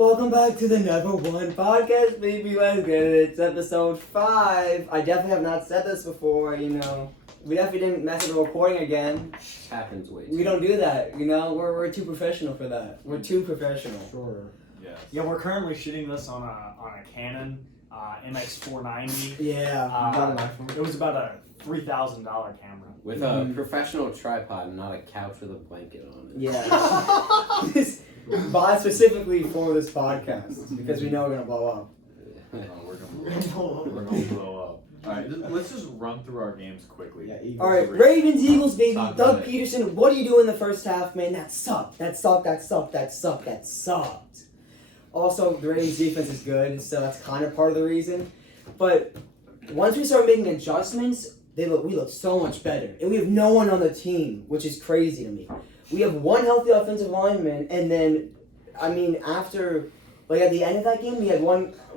Welcome back to the Never One Podcast, baby. Let's get it. It's episode 5. I definitely have not said this before, We definitely didn't mess with the recording again. Happens way too. We don't do that, We're too professional for that. We're too professional. Sure. Yes. Yeah, we're currently shooting this on a Canon MX490. Yeah. It was about a $3,000 camera. With a professional tripod, not a couch with a blanket on it. Yeah. Bought specifically for this podcast because we know we're gonna blow up. We're gonna blow up. All right, let's just run through our games quickly. Yeah, Eagles. All right, Ravens, Eagles, baby. Talk Doug about it. Peterson, what do you do in the first half, man? That sucked. That sucked. Also, the Ravens defense is good, so that's kind of part of the reason. But once we start making adjustments, we look so much better. And we have no one on the team, which is crazy to me. We have one healthy offensive lineman, and then, after, at the end of that game, we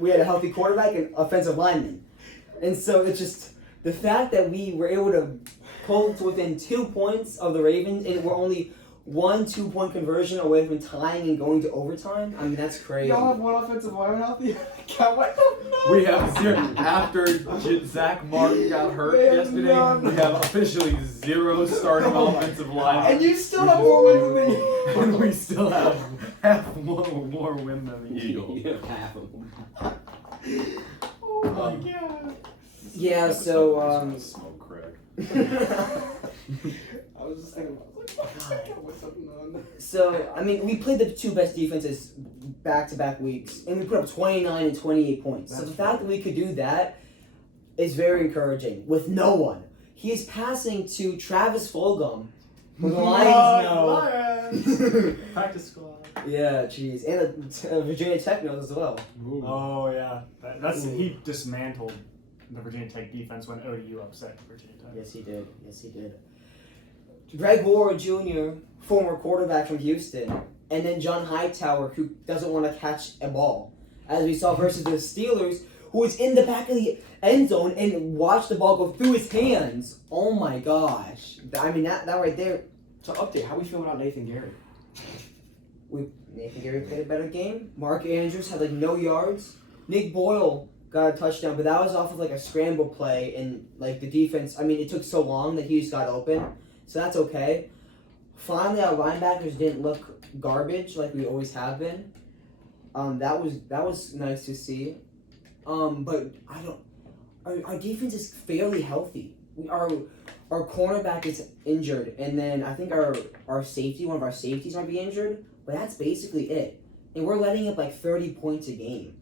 had a healthy quarterback and offensive lineman. And so it's just the fact that we were able to pull to within 2 points of the Ravens, and we're only 1 2-point conversion away from tying and going to overtime. That's crazy. Y'all have one offensive lineman healthy? We have zero. After Zach Martin got hurt yesterday, we have officially 0 starting offensive line. And you still have more wins than me. And we still have half more win than the Eagles. You have half of them. Oh my god. Yeah, This so, episode's gonna smoke crack. I was just thinking, what's something on? So, we played the 2 best defenses back-to-back weeks, and we put up 29 and 28 points. So the fact that we could do that is very encouraging, with no one. He is passing to Travis Fulgham, who the Lions know. Practice squad. Yeah, jeez. And Virginia Tech knows as well. Oh yeah, he dismantled the Virginia Tech defense when ODU upset Virginia Tech. Yes, he did. Greg Ward Jr., former quarterback from Houston, and then John Hightower, who doesn't want to catch a ball. As we saw versus the Steelers, who was in the back of the end zone and watched the ball go through his hands. Oh my gosh. That right there. So update, how we feeling about Nathan Gary? Nathan Gary played a better game. Mark Andrews had no yards. Nick Boyle got a touchdown, but that was off of a scramble play, and the defense, it took so long that he just got open. So that's okay. Finally, our linebackers didn't look garbage like we always have been. That was nice to see. But our defense is fairly healthy. Our cornerback is injured, and then I think our safety, one of our safeties might be injured, but that's basically it. And we're letting up 30 points a game.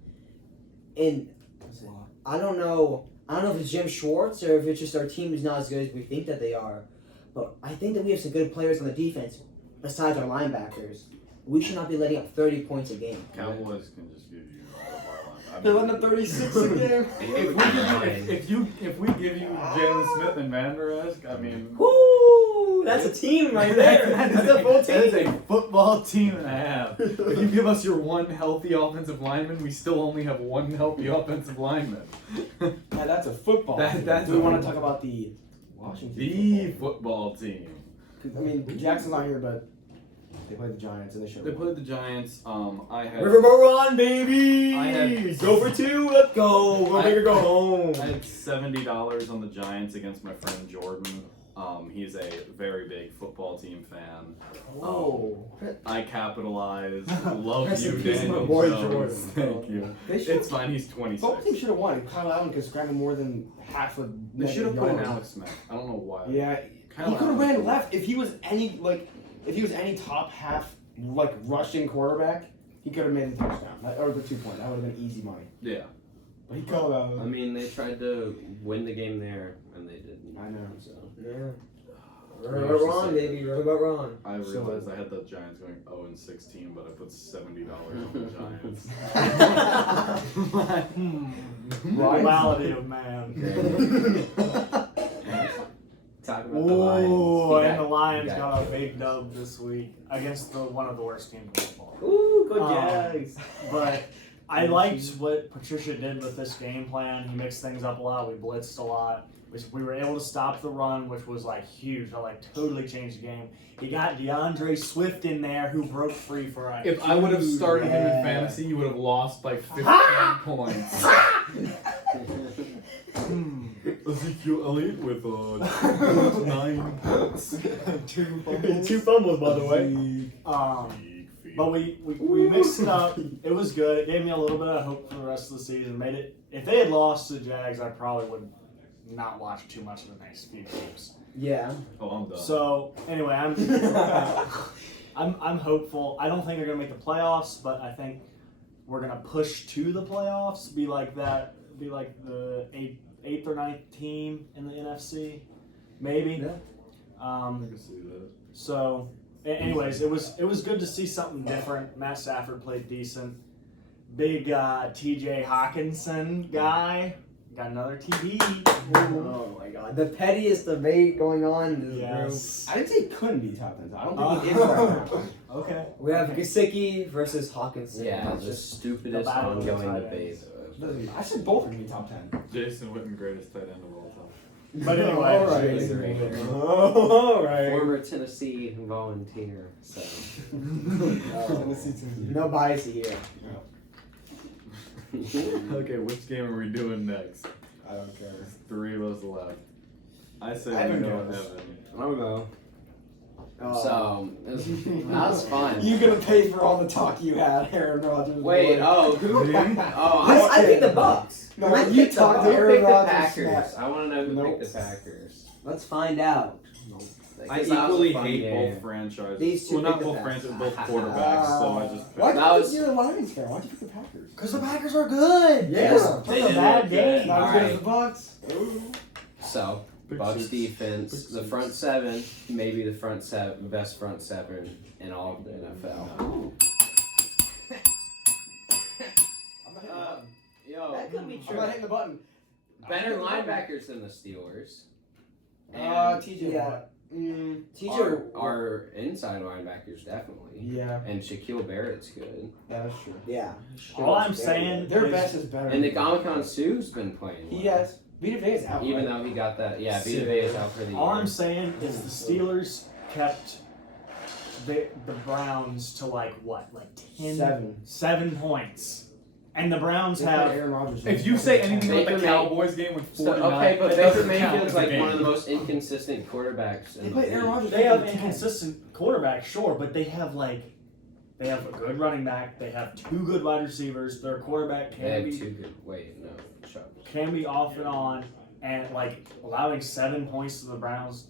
And That's a lot. I don't know if it's Jim Schwartz or if it's just our team is not as good as we think that they are. But I think that we have some good players on the defense besides our linebackers. We should not be letting up 30 points a game. Cowboys can just give you all of our line. They're letting up 36 a game. If we give you Jalen Smith and Van Der Esch, Woo! That's a team right there. That's a full That is team. a football team and a half. If you give us your one healthy offensive lineman, we still only have one healthy offensive lineman. Yeah, that's a football. That's Do we want to a- talk about the Washington? The football team. Jackson's not here, but they played the Giants and they showed. They played the Giants. I had Riverboat Run, baby! I had- Go for 2, let's go! Go big or go home! I had $70 on the Giants against my friend Jordan. He's a very big football team fan. Oh. I capitalized. Love Rest you, in peace, my Daniel boy Jones. Jordan. Thank you. They should. It's fine. He's Both teams 26. should have won. Kyle Allen could scramble more than half of. They should have put in yards. Alex Smith. I don't know why. Yeah, Kyle he could have Allen. ran left if he was any top half rushing quarterback. He could have made the touchdown or the 2 point. That would have been easy money. Yeah. But he called out. They tried to win the game there, and they didn't. I know. So. Yeah. Riverboat Run, baby, Riverboat Run. I realized I had the Giants going 0-16, but I put $70 on the Giants. Reality of man. Talk about the Lions. Ooh, You and the Lions you got a big dub this week against one of the worst teams in football. Ooh, good Um, Jags. But I liked what Patricia did with this game plan. He mixed things up a lot. We blitzed a lot. We were able to stop the run, which was like huge. That like totally changed the game. He got DeAndre Swift in there, who broke free for a If I would have huge- started him in fantasy, you would have lost by 15 points. Ezekiel Elliott with 9 points. 2 fumbles, by the way. But we mixed it up. It was good. It gave me a little bit of hope for the rest of the season. Made it. If they had lost to the Jags, I probably would not watch too much of the next few games. Yeah. Oh, I'm done. So anyway, I'm hopeful. I don't think they're gonna make the playoffs, but I think we're gonna push to the playoffs. Be like that. Be like the eighth or 9th team in the NFC, maybe. Yeah. I can see that. So, anyways, it was good to see something different. Matt Stafford played decent. Big T.J. Hawkinson guy got another TD. Oh my god. The pettiest debate going on in this Yes. I didn't say it couldn't be top 10. I don't think it is right now. Okay. group. We have Gesicki versus Hawkinson. Yeah, It's the just stupidest the battle of the ongoing tight debate. Doesn't- I said both are going to be top 10. Jason Witten, greatest tight end of all time. But anyway, All right. Seriously. All right. Former Tennessee volunteer. So Tennessee team. no bias here. Okay, which game are we doing next? I don't care. There's 3 of us left. I say Evan we go goes. Evan. I don't know. Oh. So that was fun. You're going to pay for all the talk you had, Aaron Rodgers. Wait, oh, who? Me? Oh, I picked the Bucks. No, I you picked the talked Bucks. to who Aaron picked the Rodgers. Packers? I want to know who Nope. picked the Packers. Let's find out. I 'Cause that was a equally fun hate game. both franchises. These two well, not pick the both Packers. franchises, both quarterbacks. So I just picked. Why That did was- you're a Lions fan? Why'd you pick the Packers? because the Packers are good. Yeah. Just They took a did bad look good. game. Not as good as Alright. the Bucks. So Pick Bucks six. defense, Pick the six. front 7, maybe the front 7, best front 7 in all of the NFL. Yo, That could be I'm true. not hitting the button. better linebackers than the Steelers. TJ Yeah. Watt. TJ. Our inside linebackers definitely. Yeah, And Shaquille Barrett's good. that's true. Yeah. All I'm saying Their is best is better. And Ndamukong Suh's been playing well. He has. Vita Vea's out. Even right? though he got that, yeah, Vita Vea is out for the year. all I'm saying is the Steelers kept the Browns to like 10, 7 points, and the Browns They put have. Aaron Rodgers. If you say anything about Baker the Cowboys game with So, 49, okay, but that Baker doesn't count Mayfield's as a like game. one of the most inconsistent quarterbacks They in the played Aaron league. Rodgers. They have 10. inconsistent quarterbacks, sure, but they have a good running back. They have 2 good wide receivers. Their quarterback They have can 2 good. Wait, no, Chuck. be off and on, and allowing 7 points to the Browns.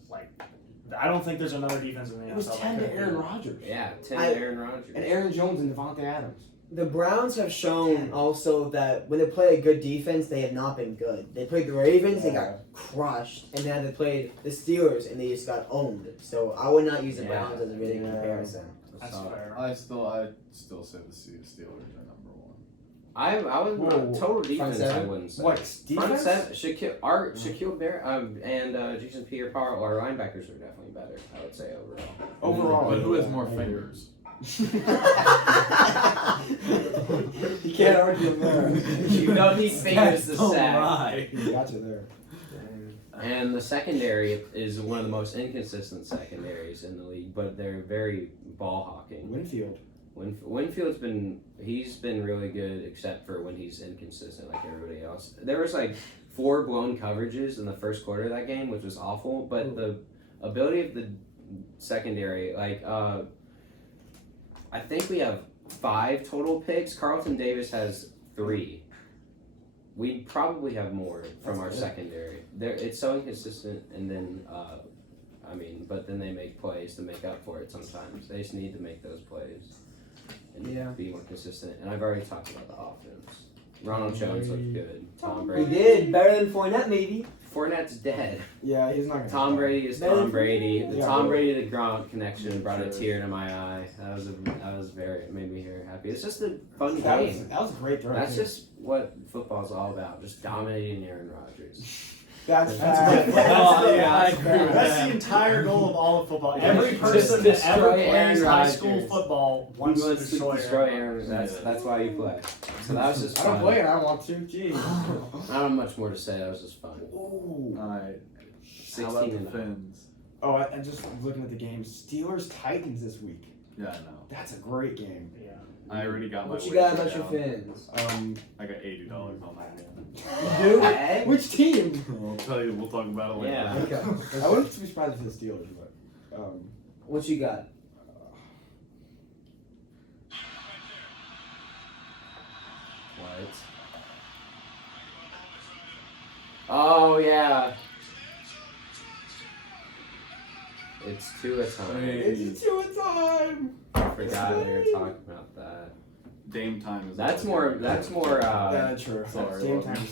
I don't think there's another defense in the NFL. It was that 10 to could Aaron do it. Rodgers. Yeah, 10 I- Aaron Rodgers. And Aaron Jones and Devontae Adams. The Browns have shown also that when they play a good defense, they have not been good. They played the Ravens, they got crushed, and then they played the Steelers, and they just got owned. So I would not use the Yeah. Browns as a really good comparison. That's So, fair. I still say the Steelers are number 1. I would Whoa, total defense. I seven? wouldn't say. What, Front defense? 7, Shaquille Barrett and Jason Pierre-Paul, our linebackers are definitely better. I would say overall. Overall. But who has yeah, more I agree. fingers? You can't argue there. You don't need fingers to sack. lie. Gotcha there. And the secondary is one of the most inconsistent secondaries in the league, but they're very ball hawking. Winfield. Winfield's been really good, except for when he's inconsistent like everybody else. There was 4 blown coverages in the first quarter of that game, which was awful. But the ability of the secondary, I think we have 5 total picks. Carlton Davis has 3. We probably have more from That's our good. secondary. It's so inconsistent, and then but then they make plays to make up for it sometimes. They just need to make those plays and be more consistent. And I've already talked about the offense. Ronald Jones looked good. Tom We Brady. did better than Fournette, maybe. Fournette's dead. Yeah, he's not gonna. Tom Brady is Better Tom than Brady. The Yeah, Tom but- Brady to Gronk connection brought a tear to my eye. That was it made me very happy. It's just a fun game. That was a great throw. That's too. just what football's all about. Just dominating Aaron Rodgers. That's That's bad. good. Oh, yeah, I agree with That's that. the entire goal of all of football. Yeah, Every just person that ever destroy Aaron plays high school Rodgers. football He wants to wants to destroy destroy Aaron. Aaron. That's why you play. So that was just I fun. don't play it. I don't want to. Jeez. I don't have much more to say. That was just fun. Ooh. Alright. 16 How about and the Fins? Oh, I'm just looking at the game. Steelers Titans this week. Yeah, I know. That's a great game. Yeah. I already got my What you wager got about your down. Fins? I got $80 on that one. You do? Hey. Which team? I'll tell you, we'll talk about it later. Yeah. Okay. I wouldn't be surprised if the Steelers, but What you got? What? Oh yeah. It's 2 a time. Hey. it's 2 a time. I forgot we were talking about that. Dame time is That's all more. good. That's more. Yeah, true. Sorry, Game Logan. time.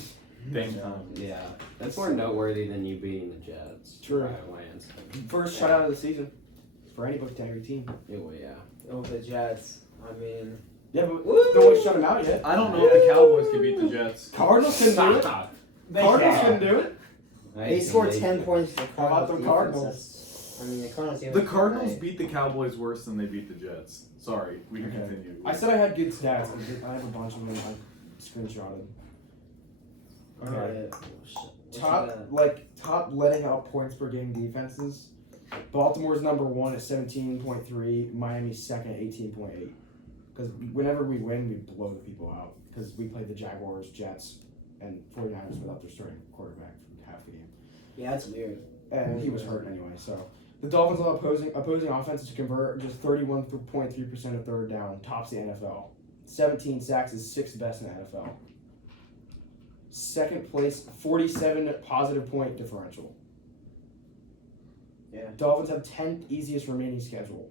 Dame time. Yeah. That's more noteworthy than you beating the Jets. True. By a landslide. First Yeah. shutout of the season for any Booktanger team. Well, yeah. Oh, the Jets. I mean, Yeah, but Woo! no one's shut them out yet. I don't know if the Cowboys can beat the Jets. Cardinals couldn't do it. Stop. Cardinals couldn't do it. they scored 10 points. To the How about the defense. Cardinals? That's- I mean, the Cardinals. The Cardinals beat the Cowboys worse than they beat the Jets. Sorry, we can Okay. continue. I said I had good stats. I have a bunch of them. I screenshotted. Okay. Top letting out points per game defenses. Baltimore's number 1 at 17.3. Miami's second at 18.8. Because whenever we win, we blow the people out. Because we played the Jaguars, Jets, and 49ers without their starting quarterback for half the game. Yeah, that's weird. And he was hurt anyway. So the Dolphins allow opposing offenses to convert just 31.3% of third down. Tops the NFL. 17 sacks is 6th best in the NFL. Second place, 47 positive point differential. Yeah. Dolphins have 10th easiest remaining schedule.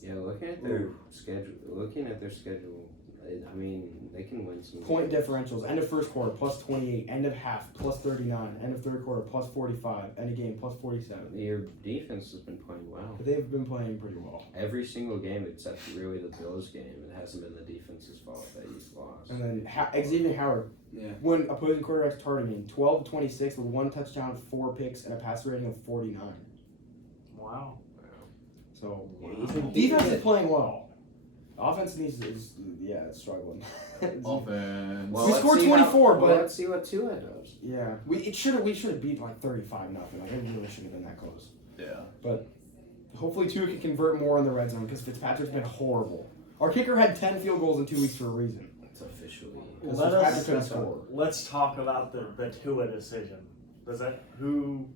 Yeah, looking at their schedule, I mean, they can win some Point games. differentials. End of first quarter, plus 28. End of half, plus 39. End of third quarter, plus 45. End of game, plus 47. Your defense has been playing well. But they've been playing pretty well. Every single game except really the Bills game. It hasn't been the defense's fault that you've lost. And then Xavier Howard, Yeah. when opposing quarterbacks targeting, 12 to 26 with 1 touchdown, 4 picks, and a passer rating of 49. Wow. So Yeah, he's been defense good. is playing well. Offense it's struggling. Offense. We scored 24, but- let's see what Tua does. Yeah, we should have beat like 35-0. Like it really should have been that close. Yeah. Hopefully Tua can convert more in the red zone because Fitzpatrick's been horrible. Our kicker had 10 field goals in 2 weeks for a reason. It's officially. Because Let Fitzpatrick us- couldn't score. Let's talk about the Tua decision. Does that who?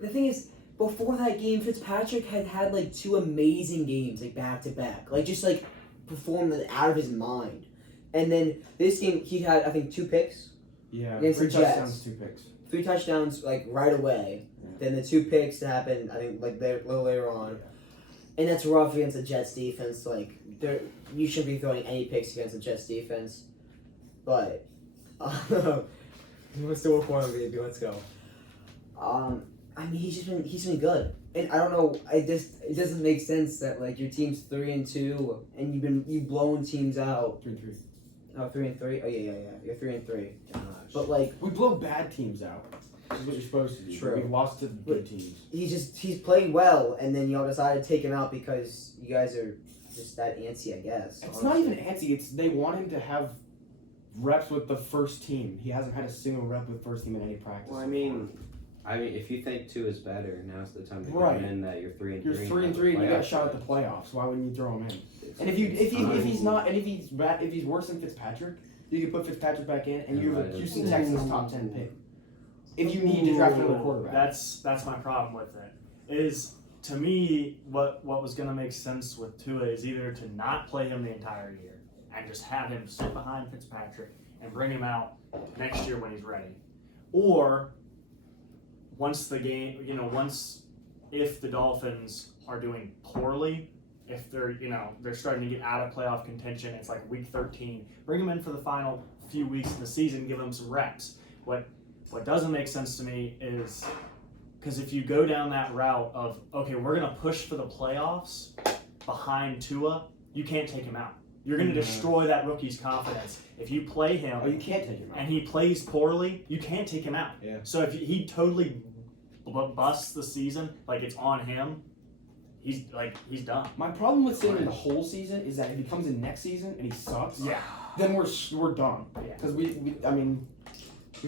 The thing is, before that game, Fitzpatrick had like 2 amazing games, like back to back, like just like performed out of his mind. And then this game, he had I think 2 picks, Yeah, Against 3 the Jets. touchdowns, 2 picks. 3 touchdowns like right away. Yeah. Then the 2 picks that happened, I think like a little later on. And that's rough against the Jets defense. Like you shouldn't be throwing any picks against the Jets defense. But let's do a corner baby. Let's go. I mean, he's been good, and I don't know. It doesn't make sense that like your team's 3-2, and you've blown teams out. 3-3. Oh, 3-3. Oh yeah. You're 3-3. Gosh. But like We blow bad teams out. Which is what you're supposed to do. True. We've lost to good teams. he's played well, and then y'all decided to take him out because you guys are just that antsy, I guess. It's not even antsy. It's they want him to have reps with the first team. He hasn't had a single rep with first team in any practice. Well, I mean, if you think 2 is better, now's the time to Right. come in that you're 3-3. You're 3-3 and you got a shot at the playoffs. Why wouldn't you throw him in? And if he's worse than Fitzpatrick, you can put Fitzpatrick back in, and you have a Houston Texans top 10 pick. If you need to draft another quarterback, That's my problem with it. Is to me what was going to make sense with Tua is either to not play him the entire year and just have him sit behind Fitzpatrick and bring him out next year when he's ready, or once the game, if the Dolphins are doing poorly, if they're starting to get out of playoff contention, it's like week 13, bring them in for the final few weeks of the season, give them some reps. What doesn't make sense to me is because if you go down that route of, okay, we're going to push for the playoffs behind Tua, you can't take him out. You're going to destroy that rookie's confidence. If you play him Oh, you can't take him out. and he plays poorly, you can't take him out. Yeah. So if he totally busts the season, like it's on him, he's done. My problem with saving the whole season is that if he comes in next season and he sucks, Yeah. then we're done. Yeah. Because we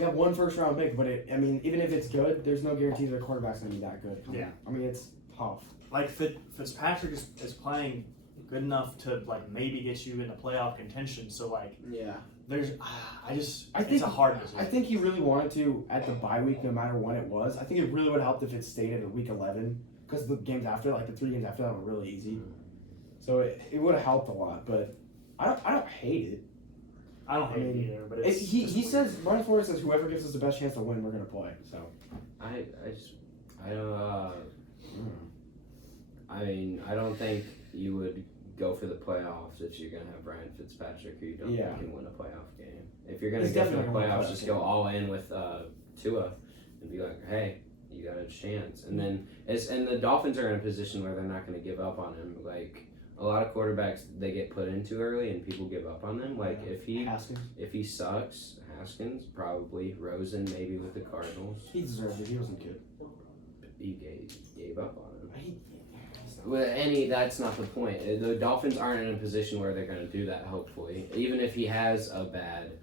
have one first round pick, but even if it's good, there's no guarantees our quarterback's gonna be that good. Yeah. I mean, it's tough. Like Fitzpatrick is playing good enough to like maybe get you into playoff contention. So like Yeah. there's I it's think a hard decision. I think he really wanted to at the bye week, no matter when it was. I think it really would have helped if it stayed at week 11, because the games after, like the 3 games after that, were really easy. So it would have helped a lot. But I don't hate it. I don't hate it either, but it's He says, Brian Flores says, whoever gives us the best chance to win, we're gonna play. So I mean, I don't think you would go for the playoffs if you're gonna have Brian Fitzpatrick, who you don't think can win a playoff game. If you're gonna He's go for the definitely gonna win a playoffs, playoff just game. go all in with Tua and be like, hey, you got a chance. And then and the Dolphins are in a position where they're not gonna give up on him. Like a lot of quarterbacks, they get put in too early and people give up on them. Like if he sucks, Haskins probably, Rosen maybe with the Cardinals. he deserved it. He wasn't good. He gave up on him. Well, that's not the point. The Dolphins aren't in a position where they're going to do that, hopefully. Even if he has a bad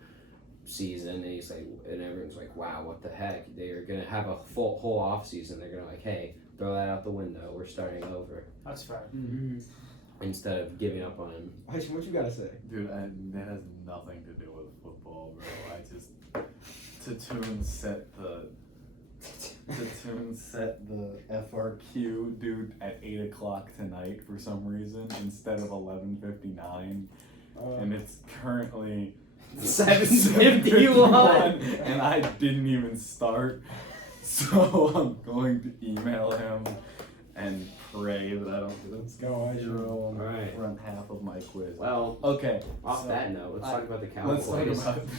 season and everyone's like, wow, what the heck? They're going to have a whole off season. They're going to like, hey, throw that out the window. We're starting over. That's fair. Mm-hmm. Instead of giving up on him. What you gotta say? Dude, that has nothing to do with football, bro. I just to tune set the FRQ, dude, at 8 o'clock tonight for some reason instead of 11:59, and it's currently 7:51, and I didn't even start, so I'm going to email him and pray that I don't get Let's go, zero on the Alright. front half of my quiz. Well, Okay. off so that note, let's talk about the Cowboys. Let's talk about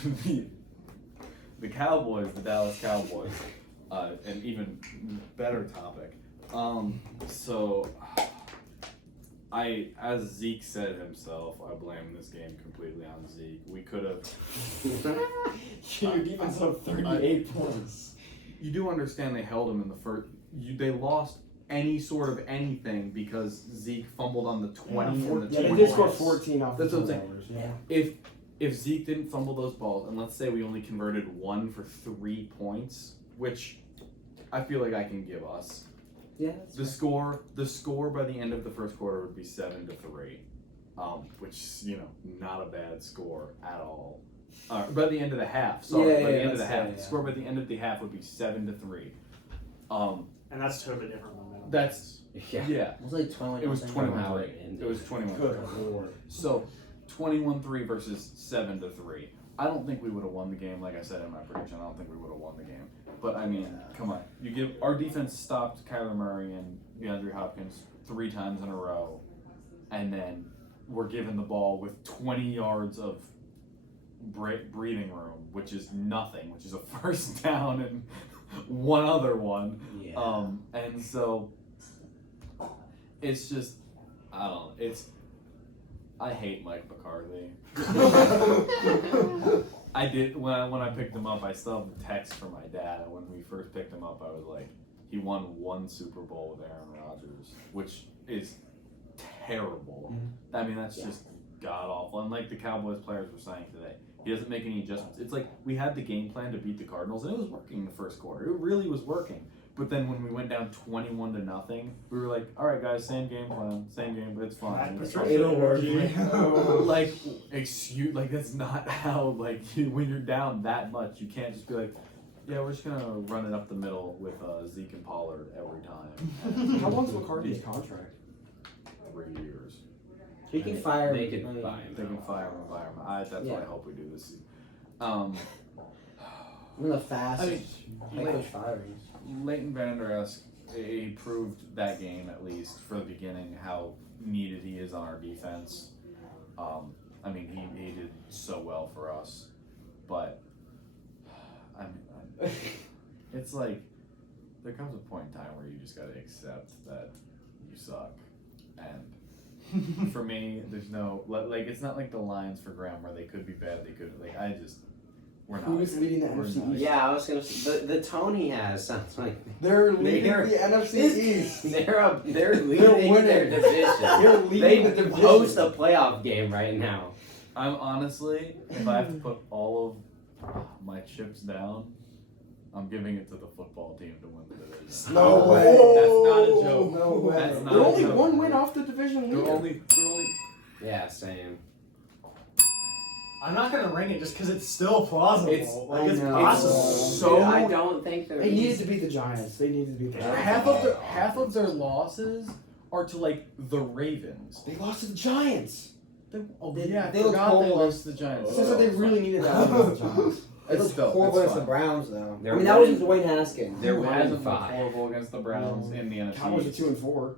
the Cowboys, the Dallas Cowboys. An even better topic. So as Zeke said himself, I blame this game completely on Zeke. We could have. Your defense up 38 points. You do understand they held him in the first. They lost any sort of anything because Zeke fumbled on the 20 and the 2 they did score points. 14 off the That's what I'm saying. turnovers. Yeah. If Zeke didn't fumble those balls, and let's say we only converted 1 for 3 points, which I feel like I can give us. Yeah. The score by the end of the first quarter would be 7-3, which not a bad score at all. By the end of the half, sorry, by the end of the half, the score by the end of the half would be 7-3. And that's totally different momentum. That's yeah. It was like 21. It was nothing. 21-3. It was 21-3. Good lord. So 21-3 versus 7-3. I don't think we would have won the game. Like I said in my prediction, I don't think we would have won the game. But I mean, come on. Our defense stopped Kyler Murray and DeAndre Hopkins 3 times in a row, and then we're given the ball with 20 yards of breathing room, which is nothing, which is a first down and one other one. Yeah. And so it's just, I don't know. I hate Mike McCarthy. I did when I picked him up. I still have a text from my dad. When we first picked him up, I was like, he won 1 Super Bowl with Aaron Rodgers, which is terrible. Mm-hmm. I mean, that's just god awful. And like the Cowboys players were saying today, he doesn't make any adjustments. It's like we had the game plan to beat the Cardinals, and it was working in the first quarter. It really was working. But then when we went down 21-0, we were like, all right, guys, same game plan, same game, but it's fine. It'll work. Like, that's not how, when you're down that much, you can't just be like, yeah, we're just going to run it up the middle with Zeke and Pollard every time. How long's McCarthy's contract? 3 years. He can fire. They could buy him. They can fire him. That's what I hope we do this season. One of the fastest head coach firings. Leighton Vander Esch, he proved that game, at least for the beginning, how needed he is on our defense. I mean, he did so well for us, but it's like there comes a point in time where you just got to accept that you suck, and For me, there's no like. It's not like the Lions for Graham where they could be bad. They could like. We're not. Who's leading the We're NFC not. East? Yeah, I was gonna say the tone he has sounds like They're leading They're- the NFC East. they're leading winning. their division. They're leading They the division. host a playoff game right now. I'm honestly, if I have to put all of my chips down, I'm giving it to the football team to win the division. No way. That's not a joke. No way. That's not They're a only joke. one win off the division They're leader. only. Yeah, same. I'm not gonna ring it just because it's still plausible. It's- like it's I know. possible. So- Dude, I don't think they're. They needed to beat the Giants. They needed to beat the Giants. Half of their losses are to like the Ravens. They lost to the Giants. They, they look forgot they horrible. lost to the Giants. It says that they really needed that win against the Giants. It was Still, horrible it's against the fine. Browns, though. They're I mean, that was winning. Dwayne Haskins. They're Who winning hasn't looked 5. horrible against the Browns in the NFC. Cowboys are 2-4.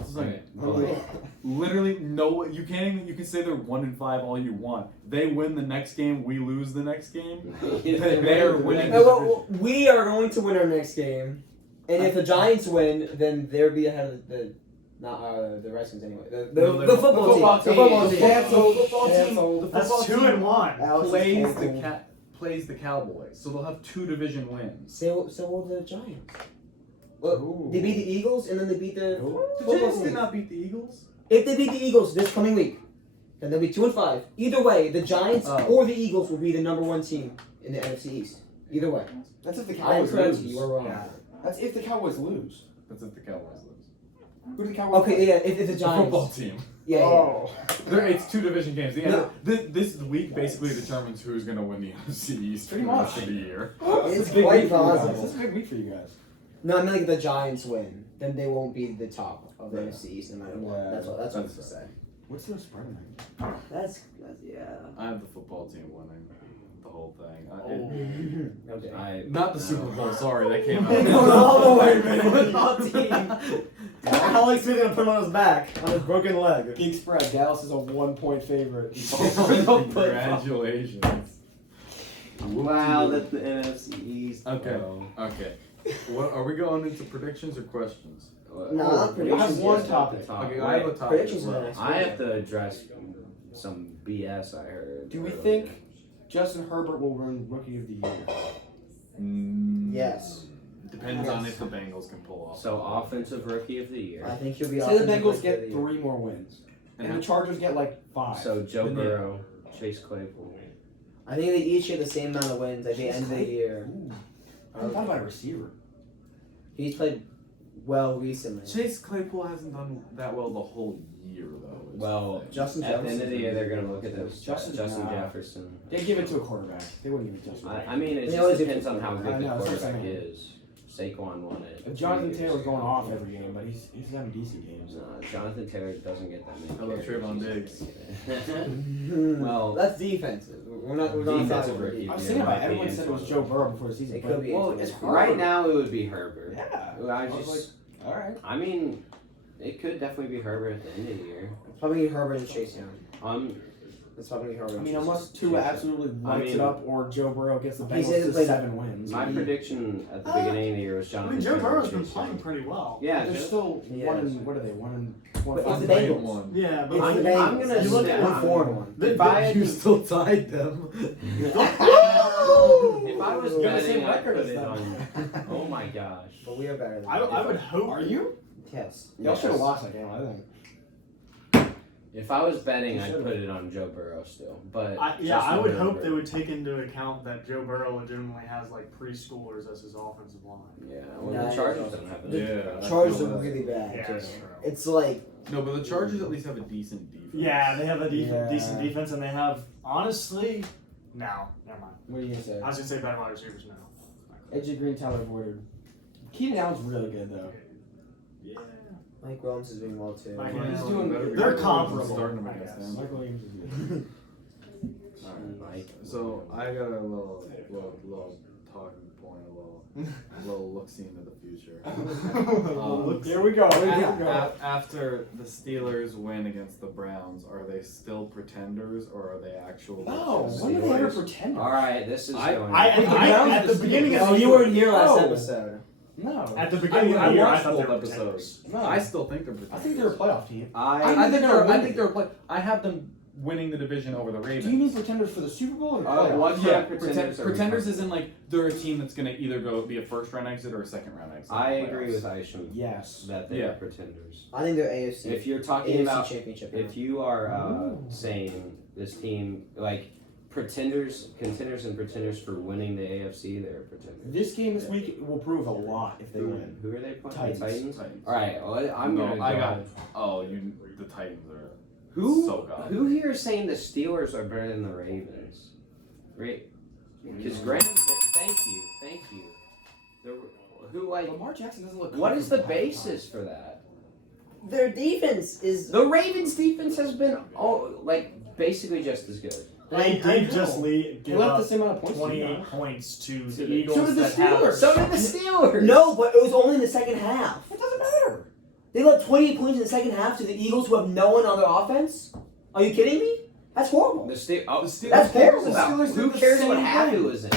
It's like, Okay, like, literally no. You can't even. You can say they're 1-5 all you want. They win the next game. We lose the next game. They're winning. Well, we are going to win our next game, and if the Giants win, then they'll be ahead of the Redskins anyway. The football team. The football team. Canceled. Football team. Canceled. The That's football 2-1. Alex is plays canceled. plays the Cowboys, so they'll have 2 division wins. So will the Giants. Well, they beat the Eagles, and then they beat the The football Giants did team. not beat the Eagles. If they beat the Eagles this coming week, then they'll be 2-5. Either way, the Giants or the Eagles will be the number 1 team in the NFC East. Either way. That's if the I am Cowboys correct. lose. You are wrong. Yeah. That's if the Cowboys lose. That's if the Cowboys lose. Who do the Cowboys Okay, yeah. If the The Giants. football team. Yeah. Oh. It's 2 division games. The end No. of, this week basically determines who's going to win the NFC East for Pretty the rest much. of the year. It's This is a big quite week for you guys. possible. This is a big week for you guys. No, I mean like if the Giants win, then they won't be the top of the Right. NFC East no matter what. Yeah. That's what I was to say. What's their spread like? That's yeah. I have the football team winning the whole thing. Okay. Not the Super Bowl, sorry, that came out. No, wait a minute. Football team. Alex is gonna put him on his back on his broken leg. Big spread. Dallas is a 1-point favorite. Congratulations. Wow, that's the NFC East. Okay. bro. Okay. What are we going into predictions or questions? No, I predictions. have one yes. topic. Okay, Wait, I have a topic. predictions as are the well. next I have to address some BS I heard. Do we earlier. think Justin Herbert will win Rookie of the Year? Yes. Depends on if the Bengals can pull off. So offensive rookie of the year. I think he'll be. Say the offensive Bengals rookie get of the year. 3 more wins, And and the Chargers get like 5. So Joe Then they- Burrow, Chase Claypool. I think they each get the same amount of wins at the end of the year. Ooh. I hadn't thought about a receiver. He's played well recently. Chase Claypool hasn't done that well the whole year, though. is the Well, thing. Justin At the end Jefferson. of the year, they're going to look at this. Justin- Justin nah. Jefferson. They give it to a quarterback. They wouldn't give it to Justin. I mean, it They just always do depends on how I good the know, that's what I'm quarterback saying. is. Saquon won it. If Jonathan 3 years Taylor's ago. going off every game, but he's having decent games. Jonathan Taylor doesn't get that many. How about carries. Trayvon He's Diggs? gonna get it. Well, that's defensive. We're not defensive talking rookie. I was Yeah, thinking about might it. be Everyone said it was Antoine. Joe Burrow before the season. It but- could be Well, Antoine. it's Herbert. right now it would be Herbert. Yeah. I was just, All right. I mean, it could definitely be Herbert at the end of the year. Probably Herbert and Chase Young. It's probably Herbert. I and mean, Chase unless Young. Tua absolutely lights mean- it up, or Joe Burrow gets the He's Bengals hasn't to played 7 wins. My prediction at the beginning of the year was I Jonathan mean, Joe Taylor. Burrow's been Chase playing Young. pretty well. Yeah, They're Joe- still Yes. 1 and what are they? 1 and But 1. it's the Bengals. 1. Yeah, but It's the I'm Bengals. gonna You look say- at one 4-1. If I had You still tied them. If I was You have the same betting, I'd record put as it them. on. Oh my gosh. But we are better than I would hope. Are you? Yes. Y'all should have lost that game, I think. If I was betting, You I'd should've. put it on Joe Burrow still. But I Justin would hope Herbert- they would take into account that Joe Burrow legitimately has like preschoolers as his offensive line. Yeah, well, Yeah, the Chargers don't have The it. Chargers are really bad. Yeah, too. that's true. It's like No, but the Chargers at least have a decent defense. Yeah, they have a Yeah. decent defense, and they have honestly. No, never mind. What are you gonna say? I was gonna say better wide receivers now. AJ Green, Tyler Boyd. Keenan Allen's really good though. Yeah. Mike Williams is doing well too. Mike He's Williams. doing Better be They're good. comparable, Starting them I against guess. them. Mike Williams is good. Mike. So I got a little talking point, a little look see into the future. Here we go. Here we A- go. After the Steelers win against the Browns, are they still pretenders or are they actual? No, legit when did they ever Steelers? pretend? All right, this is I going. at the beginning of Oh, the you weren't here last No. episode. No. At the beginning of the year, I watched thought they both were episodes. pretenders. No. I still think they're pretenders. I think they're a playoff team. I think they're they're. I winning. think they're a play. I have them winning the division over the Ravens. Do you mean pretenders for the Super Bowl or the playoffs? what kind Yeah, of pretenders are we pretenders talking is in like they're a team that's gonna either go be a first round exit or a second round exit. I in the agree playoffs. with Aisham Yes. that they Yeah. are pretenders. I think they're AFC. If you're talking AFC about, championship. if you are saying this team like contenders and pretenders for winning the AFC, they're pretenders. This game this week will prove a lot if they win. Who are they playing? Titans. The Titans. Titans. All right, well, I'm No, gonna. I go. got. Oh, the Titans are. Who? So god. Who here is saying the Steelers are better than the Ravens? Right? Because Graham. Thank you. Who like? Lamar Jackson doesn't look. What is the comfortable. basis for that? Their defense is. The Ravens' defense has been basically just as good. They I did know. just They give left the up same amount of points. 28 points to the the- Eagles. so did the that have- Steelers. So did the Steelers. No, but it was only in the second half. It doesn't matter. They let 28 points in the second half to the Eagles, who have no one on their offense. Are you kidding me? That's horrible. The Steelers. That's terrible. Who Steelers Who did the cares same what half thing. it was in?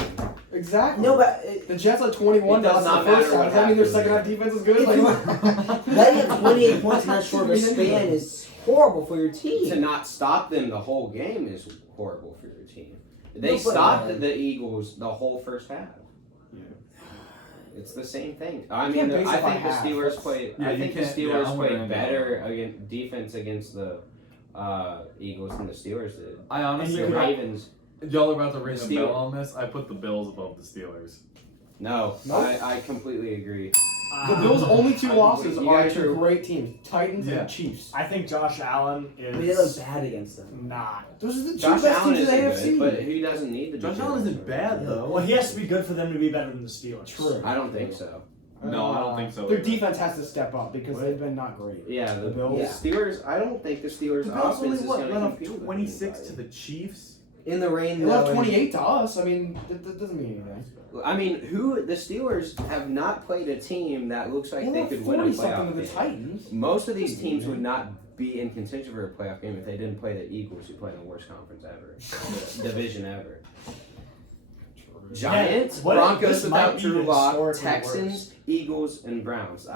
Exactly. No, but the Jets had 21 It does down not the first matter half. what Does that mean their happens. second half defense is good? If Like, letting up 28 points in that short of a span is horrible for your To team. not stop them the whole game is horrible for your team. They No, but- stopped the Eagles the whole first half. Yeah. It's the same thing. I can't mean, base I it by think the half. Steelers played. Yeah, I you think the can't- yeah, Steelers I'm with played Randy. better against defense against the Eagles than the Steelers did. I honestly, The Ravens. y'all are about to ring The a Steelers. bell on this. I put the Bills above the Steelers. No, Nope. I completely agree. The Bills' only two losses You are guys to are- great teams: Titans Yeah. and Chiefs. I think Josh Allen I mean, they look is bad against them. not. Those are the two Josh best Allen teams in the isn't AFC. good, but he doesn't need the. Josh defense. Allen isn't bad though. Well, he has to be good for them to be better than the Steelers. True. I don't think so. No, I don't think so. Their either. defense has to step up because they've been not great. Yeah, the Bills? Steelers. I don't think the Steelers The Bills offense only is what? going Let to up compete with 26 to anybody. the Chiefs. In the rain, They though. left and- 28 to us. I mean, that doesn't mean anything. I mean, the Steelers have not played a team that looks like They they left could win a 40 something playoff to the game. Titans. Most of these teams would not be in contention for a playoff game if they didn't play the Eagles, who play in the worst conference ever, the division ever. Giants, what- Broncos this might without be Drew Lock, historically Texans, worse. Eagles, and Browns. The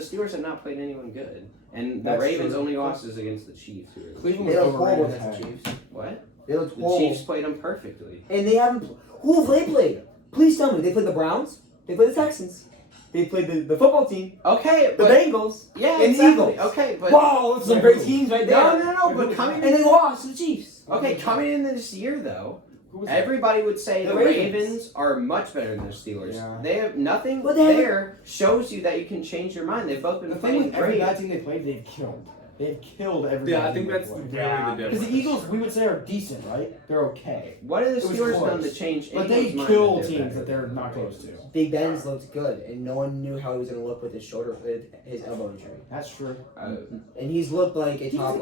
Steelers have not played anyone good, and the That's Ravens true. only losses against the Chiefs. Who are Cleveland They was look horrible overrated. against the Chiefs. what? They look The horrible. Chiefs played them perfectly. And they haven't. Who have they played? Please tell me. They played the Browns. They played the Texans. They played the football team. Okay, The but Bengals. yeah, and the exactly. Eagles. Okay, but Wow, that's some great teams right there. no. But coming And they lost to the Chiefs. okay, coming in this year though. Who was that? Everybody would say The the Ravens. Ravens are much better than the Steelers. Yeah. They have nothing But they haven't- there shows you that you can change your mind. They've both been The thing playing with every great. bad team they played, they've killed. They've killed every Yeah, bad I think team that's they really played. Yeah. the Because difference. the Eagles, we would say, are decent, right? They're okay. What have the It was Steelers close. done to change? But they anyone's mind kill that they're teams better? that they're not close to. Big Ben's looked good, and no one knew how he was going to look with his shoulder, with his elbow injury. That's true. And he's looked like a top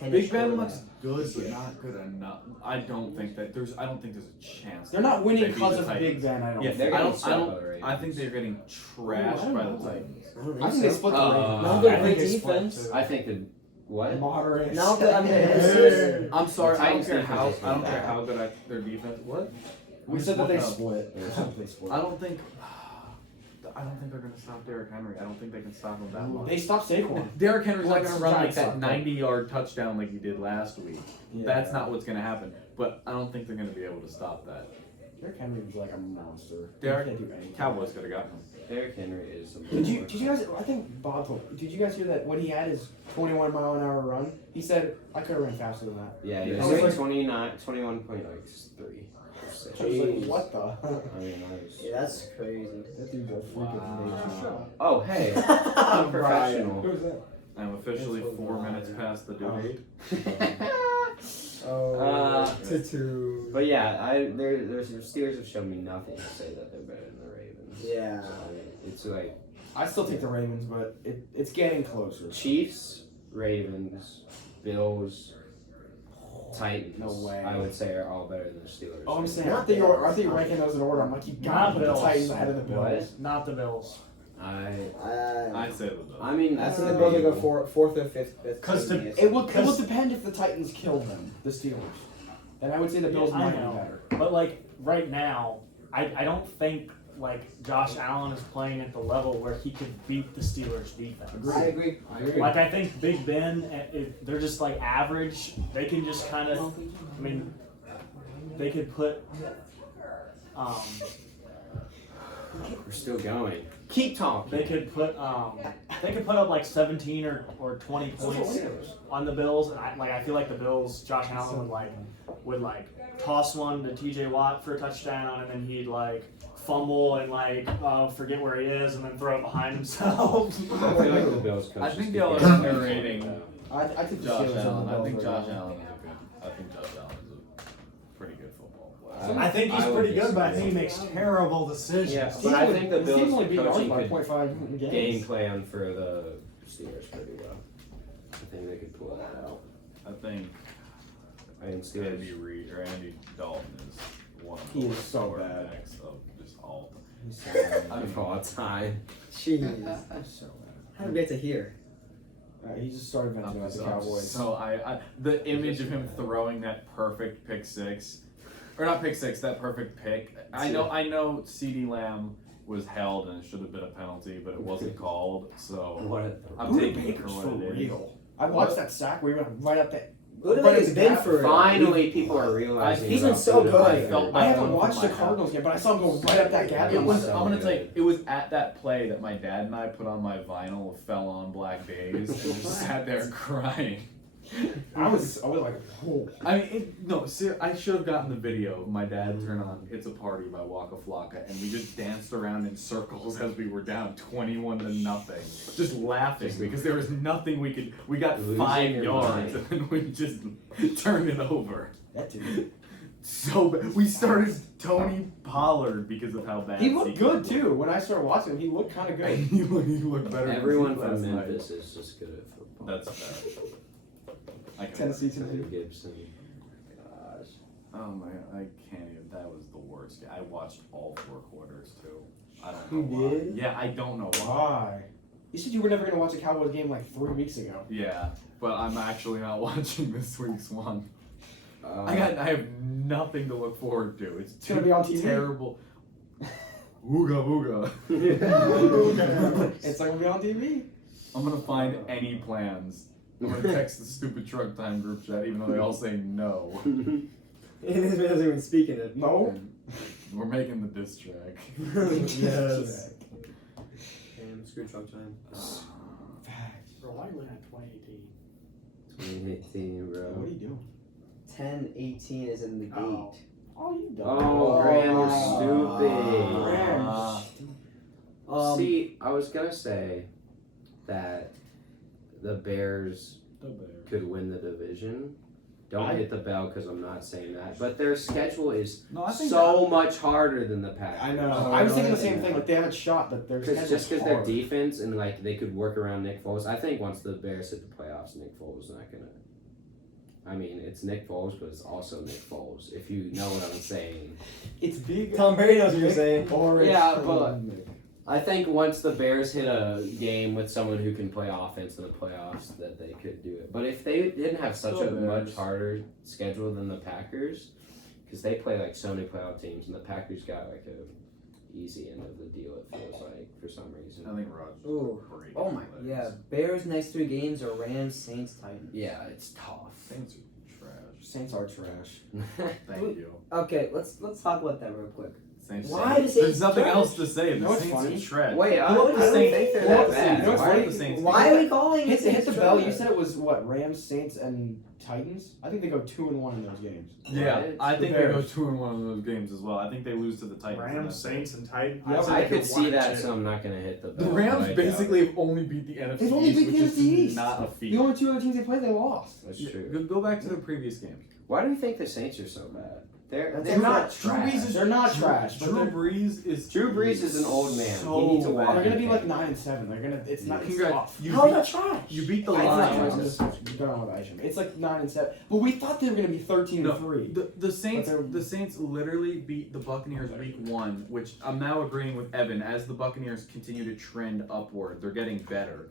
10. Big Ben looks good, but not good enough. I don't think there's a chance. They're not winning they beat because the of Titans. Big Ben, I don't Yeah, think. They're I getting don't. swept by the Ravens. I think they're getting trashed I don't by the know. Titans. I think they split the Ravens. Not good I think for they split defense. too. I think the what? Moderate. Now that I'm Hey. I'm sorry. The I don't Titans care defense how. has been I don't care bad. how good their defense. What? We said that they split split. I think they split. I don't think. I don't think they're gonna stop Derrick Henry. I don't think they can stop him that much. They stopped Saquon. Derrick Henry's not Well, gonna run like Giants that suck, 90-yard touchdown like he did last week. Yeah. That's not what's gonna happen. But I don't think they're gonna be able to stop that. Derrick Henry was like a monster. Derrick- He can't do anything. Cowboys could have gotten him. Derrick Henry is. Did you guys? I think Bob told. Did you guys hear that when he had his 21-mile-an-hour run? He said, "I could have ran faster than that." Yeah, he I was was like like- 21.3. I was like, Jeez. "What the?" I mean, I was- Yeah, that's crazy. That dude's a freak of nature. Wow. Oh, hey, I'm professional. Who's that? I'm officially That's 4 minutes past the due Oh. date. Oh, Tutu. But yeah, the Steelers have shown me nothing to say that they're better than the Ravens. Yeah. So, it's like I still take the Ravens, but it's getting closer. Chiefs, Ravens, Bills, Titans. No way. I would say are all better than the Steelers. Oh, I'm saying, aren't you're ranking those in order. I'm like, you gotta put the Bills. Titans ahead of the Bills. What? Not the Bills. I'd say the Bills. I mean, I that's think the Bills will go debatable. fourth or fifth. Because team in the- the AFC. It will depend if the Titans kill them, the Steelers. Then I would say the Bills Yeah, I might know. be better. But like right now, I don't think like Josh Allen is playing at the level where he could beat the Steelers defense. I agree. Like I think Big Ben, they're just like average. They can just kind of, I mean, they could put. We're still going. Keep talking. They could put up like 17 or 20 points on the Bills, and I feel like the Bills, Josh Allen would toss one to T.J. Watt for a touchdown, and then he'd like fumble and forget where he is, and then throw it behind himself. I feel like the Bills coach. I think is y'all getting are better. underrating I think the Josh Steelers are Allen. the I think Bills Josh right now. Allen is a good. I think Josh Allen is a pretty good football player. I think he's I would pretty good, but I think he disagree. makes terrible decisions. Yeah, but I think the His team Bills only beat ours coaching by could 0.5 games. game plan for the Steelers pretty well. I think they could pull that out. I think I mean, Steelers. Andy Reid or Andy Dalton is one of He the is worst so bad. quarterbacks of just all time. He's so bad. Of all time. Jeez. He's so bad. How did we get to here? He just started venting about the I'm just Cowboys. So I the image of him throwing that perfect pick six, or not pick six, that perfect pick. I know CeeDee Lamb was held and it should have been a penalty, but it wasn't called. So What? I'm Buda taking it for Baker's what for it is. real. I watched that sack where he went right up that. Buda right Baker's at the been gap. for Finally, people are realizing. He's been about so Buda good. Baker. I felt I haven't bad watched the for my Cardinals yet, but I saw him go right up that gap. It I'm was. like, I'm gonna good. tell you. It was at that play that my dad and I put on my vinyl of "Fell on Black Days" and just sat there crying. I was like, oh. I mean, I should have gotten the video. My dad turned on "It's a Party" by Waka Flocka, and we just danced around in circles as we were down 21-0, just laughing because there was nothing we could. We got Losing 5 your yards, mind. and then we just turned it over. That dude. So bad. We started Tony Pollard because of how bad He looked Zeke good was. too. When I started watching him, he looked kind of good. he looked better. Everyone than Zeke from last night. Memphis is just good at football. That's fair. I can Tennessee, Tony Tennessee. Gibson. Gosh. Oh man, I can't even. That was the worst. I watched all 4 quarters too. I don't You know why. did? Yeah, I don't know why. Why? You said you were never gonna watch a Cowboys game like 3 weeks ago. Yeah, but I'm actually not watching this week's one. Uh, I have nothing to look forward to. It's gonna be on TV? Terrible. Ooga booga. It's not gonna be on TV. I'm gonna find any plans. I'm gonna text the stupid truck time group chat, even though they all say no. And this man doesn't even speak in it. No. And we're making the diss track. Yes. Damn, screw truck time. Bro, why are you looking at 2018? 2018, bro. What are you doing? 10-18 is in the gate. Oh. Oh, you don't. Oh, Graham, you're stupid. Um, See, I was gonna say that the Bears could win the division. Don't hit the bell because I'm not saying that. But their schedule is No, I think so much harder than the Packers. I know. I was thinking the same thing. Like they haven't shot, but their Because just because their hard. defense and like they could work around Nick Foles. I think once the Bears hit the playoffs, Nick Foles is not gonna. I mean, it's Nick Foles, but it's also Nick Foles. If you know what I'm saying. It's big. Tom Brady knows what you're saying. Orange. Yeah, but I think once the Bears hit a game with someone who can play offense in the playoffs, that they could do it. But if they didn't have such Still a Bears. much harder schedule than the Packers, because they play like so many playoff teams, and the Packers got like a easy end of the deal. It feels like for some reason. I think Rodgers. Ooh. Great Oh my, legs. yeah. Bears next 3 games are Rams, Saints, Titans. Yeah, it's tough. Saints are trash. Saints are trash. Thank you. Okay, let's talk about that real quick. Saints. Why the There's Saints nothing trash? else to say. You The know what's Saints funny? are trash. Wait, I What don't is think Saints- they're what- that bad. you know what's Why are funny? the Saints? Why are we calling Hit it the bell. You said it was what? Rams, Saints, and Titans. I think they go 2-1 in those games. Yeah, Right? I The think they go Bears. 2-1 in those games as well. I think they lose to the Titans. and Rams, that's it. Saints, and Titans. Yeah, I'd say I they could go see 1 that, and 2. so I'm not gonna hit the The bell. Rams but I basically have only beat the NFC They've only East, beat the which NFC is East. not a feat. The only 2 other teams they played, they lost. That's Yeah, true. Go back to the previous games. Why do you think the Saints are so bad? They're They're not Drew trash. Brees is They're not trash, but Drew they're- Brees is Drew Brees is an old man. So He needs to walk. They're gonna be in like pain. 9-7. They're gonna. It's not. It's Congrats. tough. You How beat- about trash? You beat the I'm Lions. just going on with Isham. It's like 9-7. But we thought they were gonna be 13-3. The Saints But they're- the Saints literally beat the Buccaneers week 1, which I'm now agreeing with Evan as the Buccaneers continue to trend upward. They're getting better.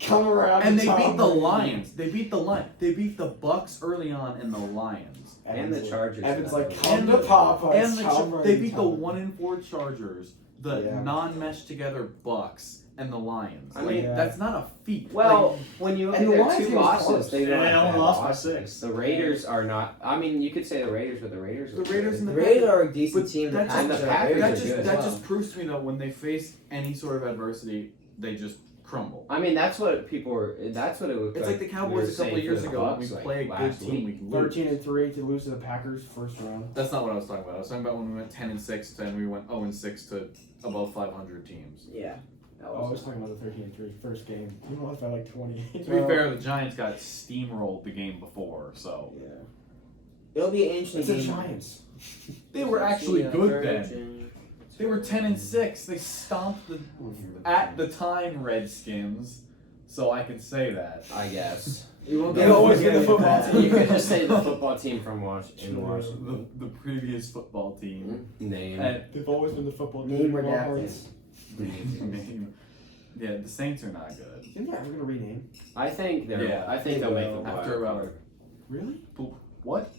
Come around. And to they beat Tom the Brady. Lions. They beat the Bucks early on and the Lions. And the Chargers. Chargers. Evan's in that like, one. come to Papa. And they beat the one. 1-4 Chargers, the Yeah. non-meshed together Bucks, and the Lions. I Like, mean- that's not a feat. Well, when you look and at the their Lions two game was losses, close. they don't Yeah, they have only bad lost by losses. 6. The Raiders are not. I mean, you could say the Raiders, but the Raiders. The are Raiders good. and The the Raiders are a decent But team. The that's And the Packers Packers are are that just good as that well. just proves to me that when they face any sort of adversity, they just crumble. I mean, that's what people were. That's what it looked It's like the we Cowboys were a couple saying of years for the ago. When we Bucs, like, play a good last team, week. we lose. 13-3 to lose to the Packers first round. That's not what I was talking about. I was talking about when we went 10-6, and we went 0-6 to above 500 teams. Yeah. That Oh, I was was, talking about the 13-3 first game. We lost by like 20. To be fair, the Giants got steamrolled the game before, so Yeah. it'll be an interesting It's the game. Giants. they were actually Yeah, good then. Virgin. They were 10-6. They stomped the at the time Redskins, so I can say that. I guess. You won't They get always get get the football that. team. You could just say the football team from Washington. The previous football team. Name. And They've always been the football team. Name in our redacted. hearts. name. Yeah, the Saints are not good. Yeah, we're gonna rename. I think they're. Yeah, I think they'll make the after wild about card. Really? What?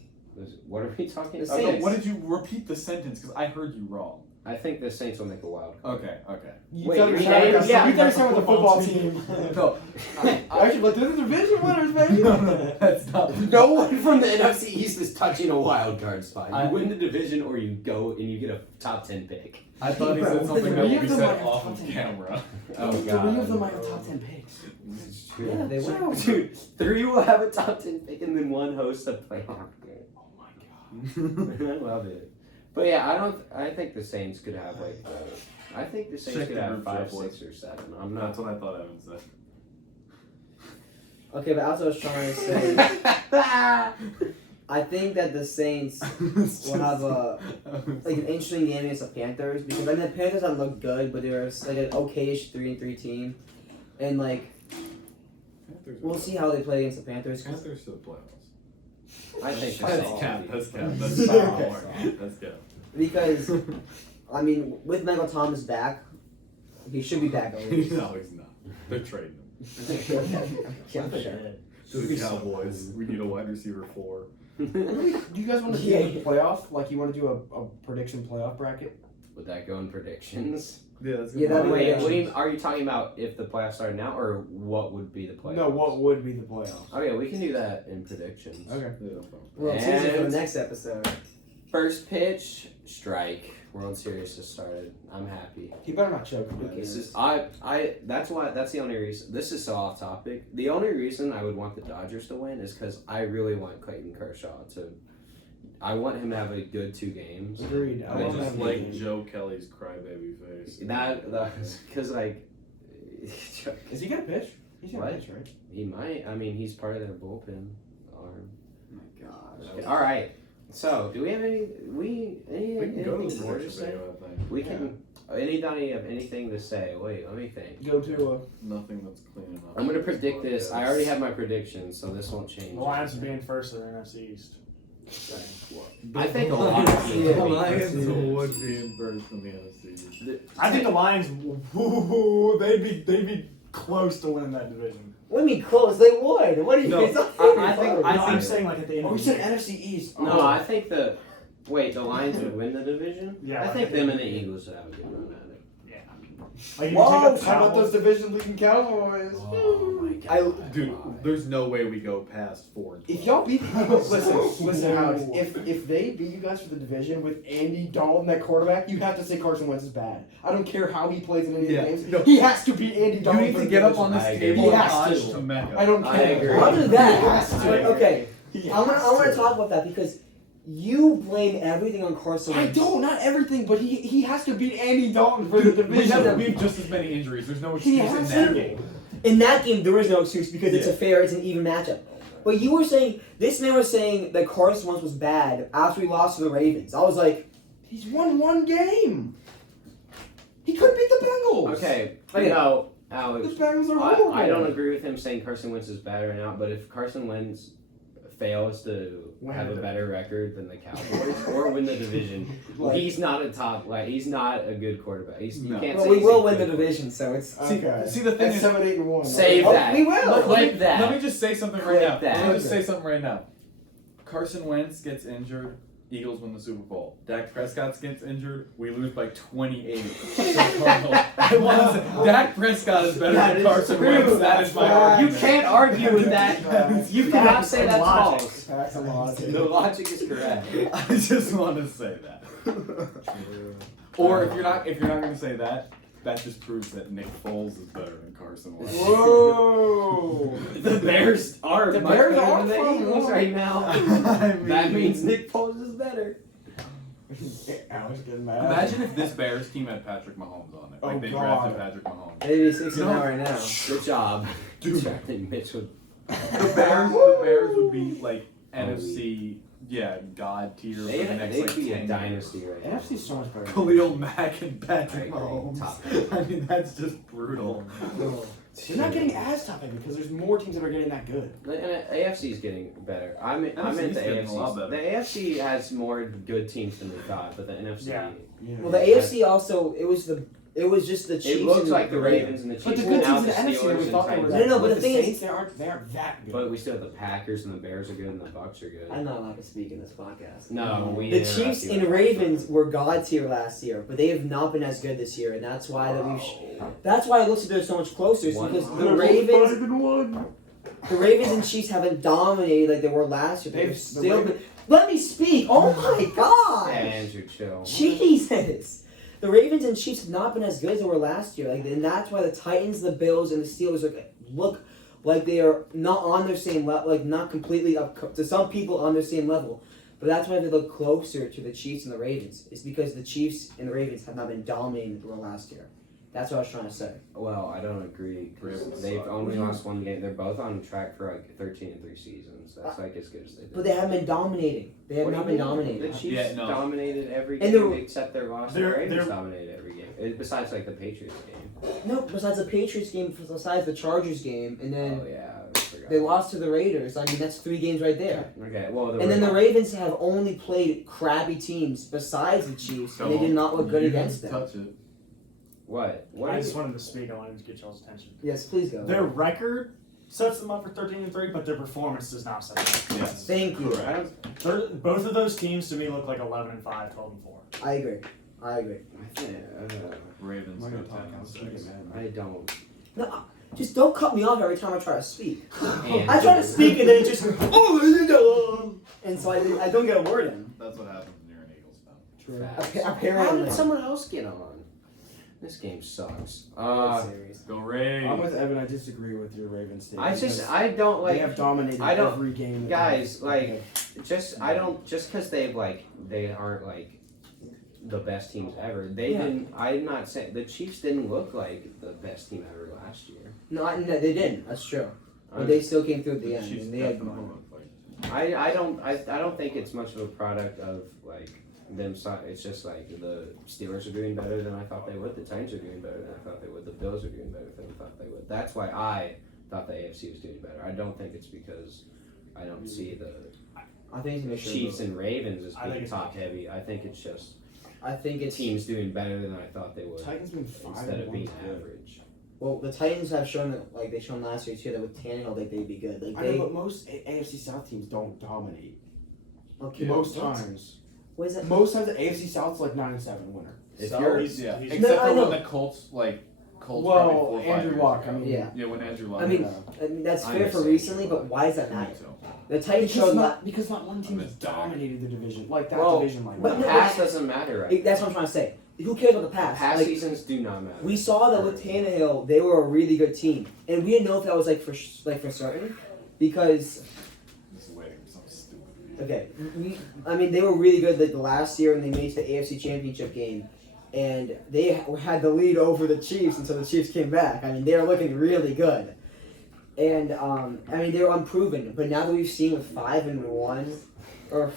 What are we talking The about? Saints. Okay, what did you repeat the sentence? Because I heard you wrong. I think the Saints will make a wild card. Okay. You Wait, thought you you named- were yeah, you thought you were with the football team. No, Actually, but they're the division winners, baby. that's not. No one from the NFC East is touching a wild card spot. You I- win the division or you go and you get a top 10 pick. I thought he Bro, said something the that three would of be them said might have off top of 10. camera. Oh, Three God. of them might have top 10 picks. Yeah, they will. Dude, 3 will have a top 10 pick and then 1 hosts a playoff game. Oh my god. I love it. But yeah, I think the Saints could have like. I think the Saints Check could the have group 5, chat, boys. 6, or 7. I'm not. That's what I thought Evan said. Okay, but as I was trying to say, I think that the Saints will have a like an interesting game against the Panthers because I mean the Panthers haven't looked good, but they're like an okayish 3-3 team, and like we'll see how they play against the Panthers. 'Cause Panthers to the playoffs. I think the That's Saints. cap. will be- That's cap. That's Okay. cap. That's cap. because I mean with Michael Thomas back, he should be back at least. No, he's not. They're trading him. Yeah, for sure. To the Cowboys, we need a wide receiver 4. Do you guys want to do a playoff? Like, you want to do a prediction playoff bracket? Would that go in predictions? Yeah, that's Yeah, that'd be Wait, good. what do you, are you talking about if the playoffs start now or what would be the playoffs? No, what would be the playoffs? Oh yeah, we can do that in predictions. Okay. Well, tease it for the And- next episode. First pitch, strike. World Series has started. I'm happy. He better not choke. This is that's the only reason. This is so off topic. The only reason I would want the Dodgers to win is because I really want Clayton Kershaw to. I want him to have a good 2 games. Agreed. I I want just just that like game. Joe Kelly's crybaby face. That because like. Is he gonna pitch? He's gonna What? pitch, right? He might. I mean, he's part of their bullpen arm. Oh my gosh. All right. So, do we have any We can go to anything the more to commercial say? video, I think. We can. Anybody have anything to say? Wait, let me think. Go to Nothing that's clean enough. I'm gonna predict this. I already have my predictions, so this won't change. The Lions are being first in the NFC East. I think a lot of teams Yeah, will be Lions first. would be in first in the NFC. I think the Lions, they'd be close to winning that division. What do you mean close? They would. What are you No, guys I think- No, I'm think- saying like at the end Oh, of we the said season. NFC East. No, Oh. I think the Lions would win the division. Yeah, I like think the- them and the Eagles would have a good run at it. Yeah. Like you Whoa! take out the How about Cowboys. those division-leading Cowboys? Oh my god. Dude, there's no way we go past 4. If y'all beat listen, Alex. If they beat you guys for the division with Andy Dalton at quarterback, you have to say Carson Wentz is bad. I don't care how he plays in any of the Yeah. games. No. He has to beat Andy You Dalton. need for to the get up division. on this I agree. table He and has hodge to. to Mecca. I don't I care. agree. Other than that, He has to. I agree. okay. He I want has to talk about that because you blame everything on Carson I Wentz. don't, not everything, but he has to beat Andy Dalton for the We have division. just as many injuries. There's no He excuse in has that to. game. In that game, there is no excuse because it's Yeah. it's an even matchup. But you were saying, this man was saying that Carson Wentz was bad after he lost to the Ravens. I was like, He's won 1 game. He could beat the Bengals. Okay. Okay. No, The Alex. Bengals are horrible. I don't agree with him saying Carson Wentz is bad right now, but if Carson Wentz fails to have a better record than the Cowboys or win the division, Like- he's not he's not a good quarterback. You No. can't well, say we he's will a win the good division, so it's... Okay. See, the thing That's is, 7-8-1. Save Oh, that. we will. Clip that. let me just say something right Clip now. that. Let me just say something right now. Carson Wentz gets injured Eagles win the Super Bowl. Dak Prescott gets injured. We lose by 28 to the Cardinals. I want to say Dak Prescott is better That than is Carson true. Wentz. That is my You argument. can't argue with that. You cannot say that's logic. false. That's a lot. The logic is correct. I just want to say that. Or if you're not going to say that, that just proves that Nick Foles is better than Carson Wentz. Whoa! The Bears are The much Bears better are than the from Eagles one. right now. I mean, That means Nick Foles is better. Alex getting mad. Imagine if this Bears team had Patrick Mahomes on it. Like Oh, they God. drafted Patrick Mahomes. Maybe 6 You now know- right now. Good job. Dude. Drafting Mitch would. The Bears would be like NFC, god tier for the next They'd like be 10 a years. dynasty right now. NFC's so much better. Khalil Mack and I Patrick agree. Mahomes. Top. I mean, that's just brutal. They're not getting as top heavy because there's more teams that are getting that good. The AFC is getting better. I meant the NFC 's getting a lot AFC. better. The AFC has more good teams than we thought, but the NFC. Yeah. Yeah. Well, the AFC also it was just the Chiefs. It looks and like the Ravens and the Chiefs. But the and good now teams in the NFC that we Steelers thought they and were. Titans. No, but the thing is- Saints, they aren't that good. But we still have the Packers and the Bears are good and the Bucks are good. I'm not allowed to speak in this podcast. No, we The interrupt Chiefs you. and Ravens were god tier last year, but they have not been as good this year, and that's why that's why it looks like they're so much closer. Is because the Ravens and Chiefs haven't dominated like they were last year. They've The still Ravens- been. Let me speak. Oh my god. Yeah, Andrew, chill. Jesus. The Ravens and Chiefs have not been as good as they were last year. Like, and that's why the Titans, the Bills, and the Steelers look like they are not on their same level, like not completely up to some people on their same level. But that's why they look closer to the Chiefs and the Ravens. It's because the Chiefs and the Ravens have not been dominating the last year. That's what I was trying to say. Well, I don't agree because Ravens they've suck. only lost one game. They're both on track for like 13-3 seasons. That's like as good as they did. But they haven't been dominating. They have What not do you been mean? dominating. The Chiefs Yeah, no. dominated every And game they're- except their loss. they're- The Ravens they're- dominated every game. Besides like the Patriots game. No, besides the Patriots game, besides the Chargers game, and then Oh yeah, I forgot. they lost to the Raiders. I mean, that's 3 games right there. Okay, well And then the Ravens have only played crappy teams besides the Chiefs, and they did not look good You against can them. touch it. What? What I is just wanted to speak. I wanted to get y'all's attention. Yes, please go. Their record sets them up for 13-3, but their performance does not set them up. Yes. Thank you. I don't. Both of those teams to me look like 11-5, 12-4. I agree. I think, Ravens I'm go not gonna 10 talk, and I'm gonna 6. get mad. I don't. No, just don't cut me off every time I try to speak. And I try to speak and then it just and so I don't get a word in. That's what happens when you're an Eagles fan. True. Facts. How Apparently. did someone else get on? This game sucks. Go Rays. I'm with Evan. I disagree with your Ravens statement. I just because I don't they like have dominated I don't- every game. that guys, they like, have. just I don't just because they aren't like the best teams ever. They Yeah. didn't. I'm not saying the Chiefs didn't look like the best team ever last year. No, they didn't. That's true. But they still came through at the end. Chiefs And they had definitely Mahomes. look like. I don't think it's much of a product of like them. It's just like the Steelers are doing better than I thought they would. The Titans are doing better than I thought they would. The Bills are doing better than I thought they would. That's why I thought the AFC was doing better. I don't think it's because I don't see the I think it's gonna show Chiefs and Ravens as I think being it's- top heavy. I think it's just I think it's teams doing better than I thought they would Titans been 5 instead of being good. average. well the Titans have shown that like they shown last year too that with Tannehill like they'd be good. Like I they know, but most AFC South teams don't dominate. okay. Most what? times. What is that? Most times the AFC South's like 9-7 winner. If So you're he's- Yeah. he's- Except I for know. when the Colts probably Well, 4 or 5 Andrew years Luck. ago. I mean, Yeah. Yeah, when Andrew Luck. I mean, Yeah. that's I'm fair for saying recently, so. but why does that Me matter? too. The Titans because showed not one team I'm has a dog. dominated the division like that Well, division like but The that. no, pass doesn't matter right that's what I'm trying to say. Who cares about the past? Past Like, seasons do not matter. we saw that with Tannehill, they were a really good team, and we didn't know if that was like for certain, because This is waiting for something stupid. okay, I mean they were really good like the last year, and they made it to the AFC Championship game, and they had the lead over the Chiefs until the Chiefs came back. I mean they were looking really good, and I mean they were unproven. But now that we've seen with 5-1 or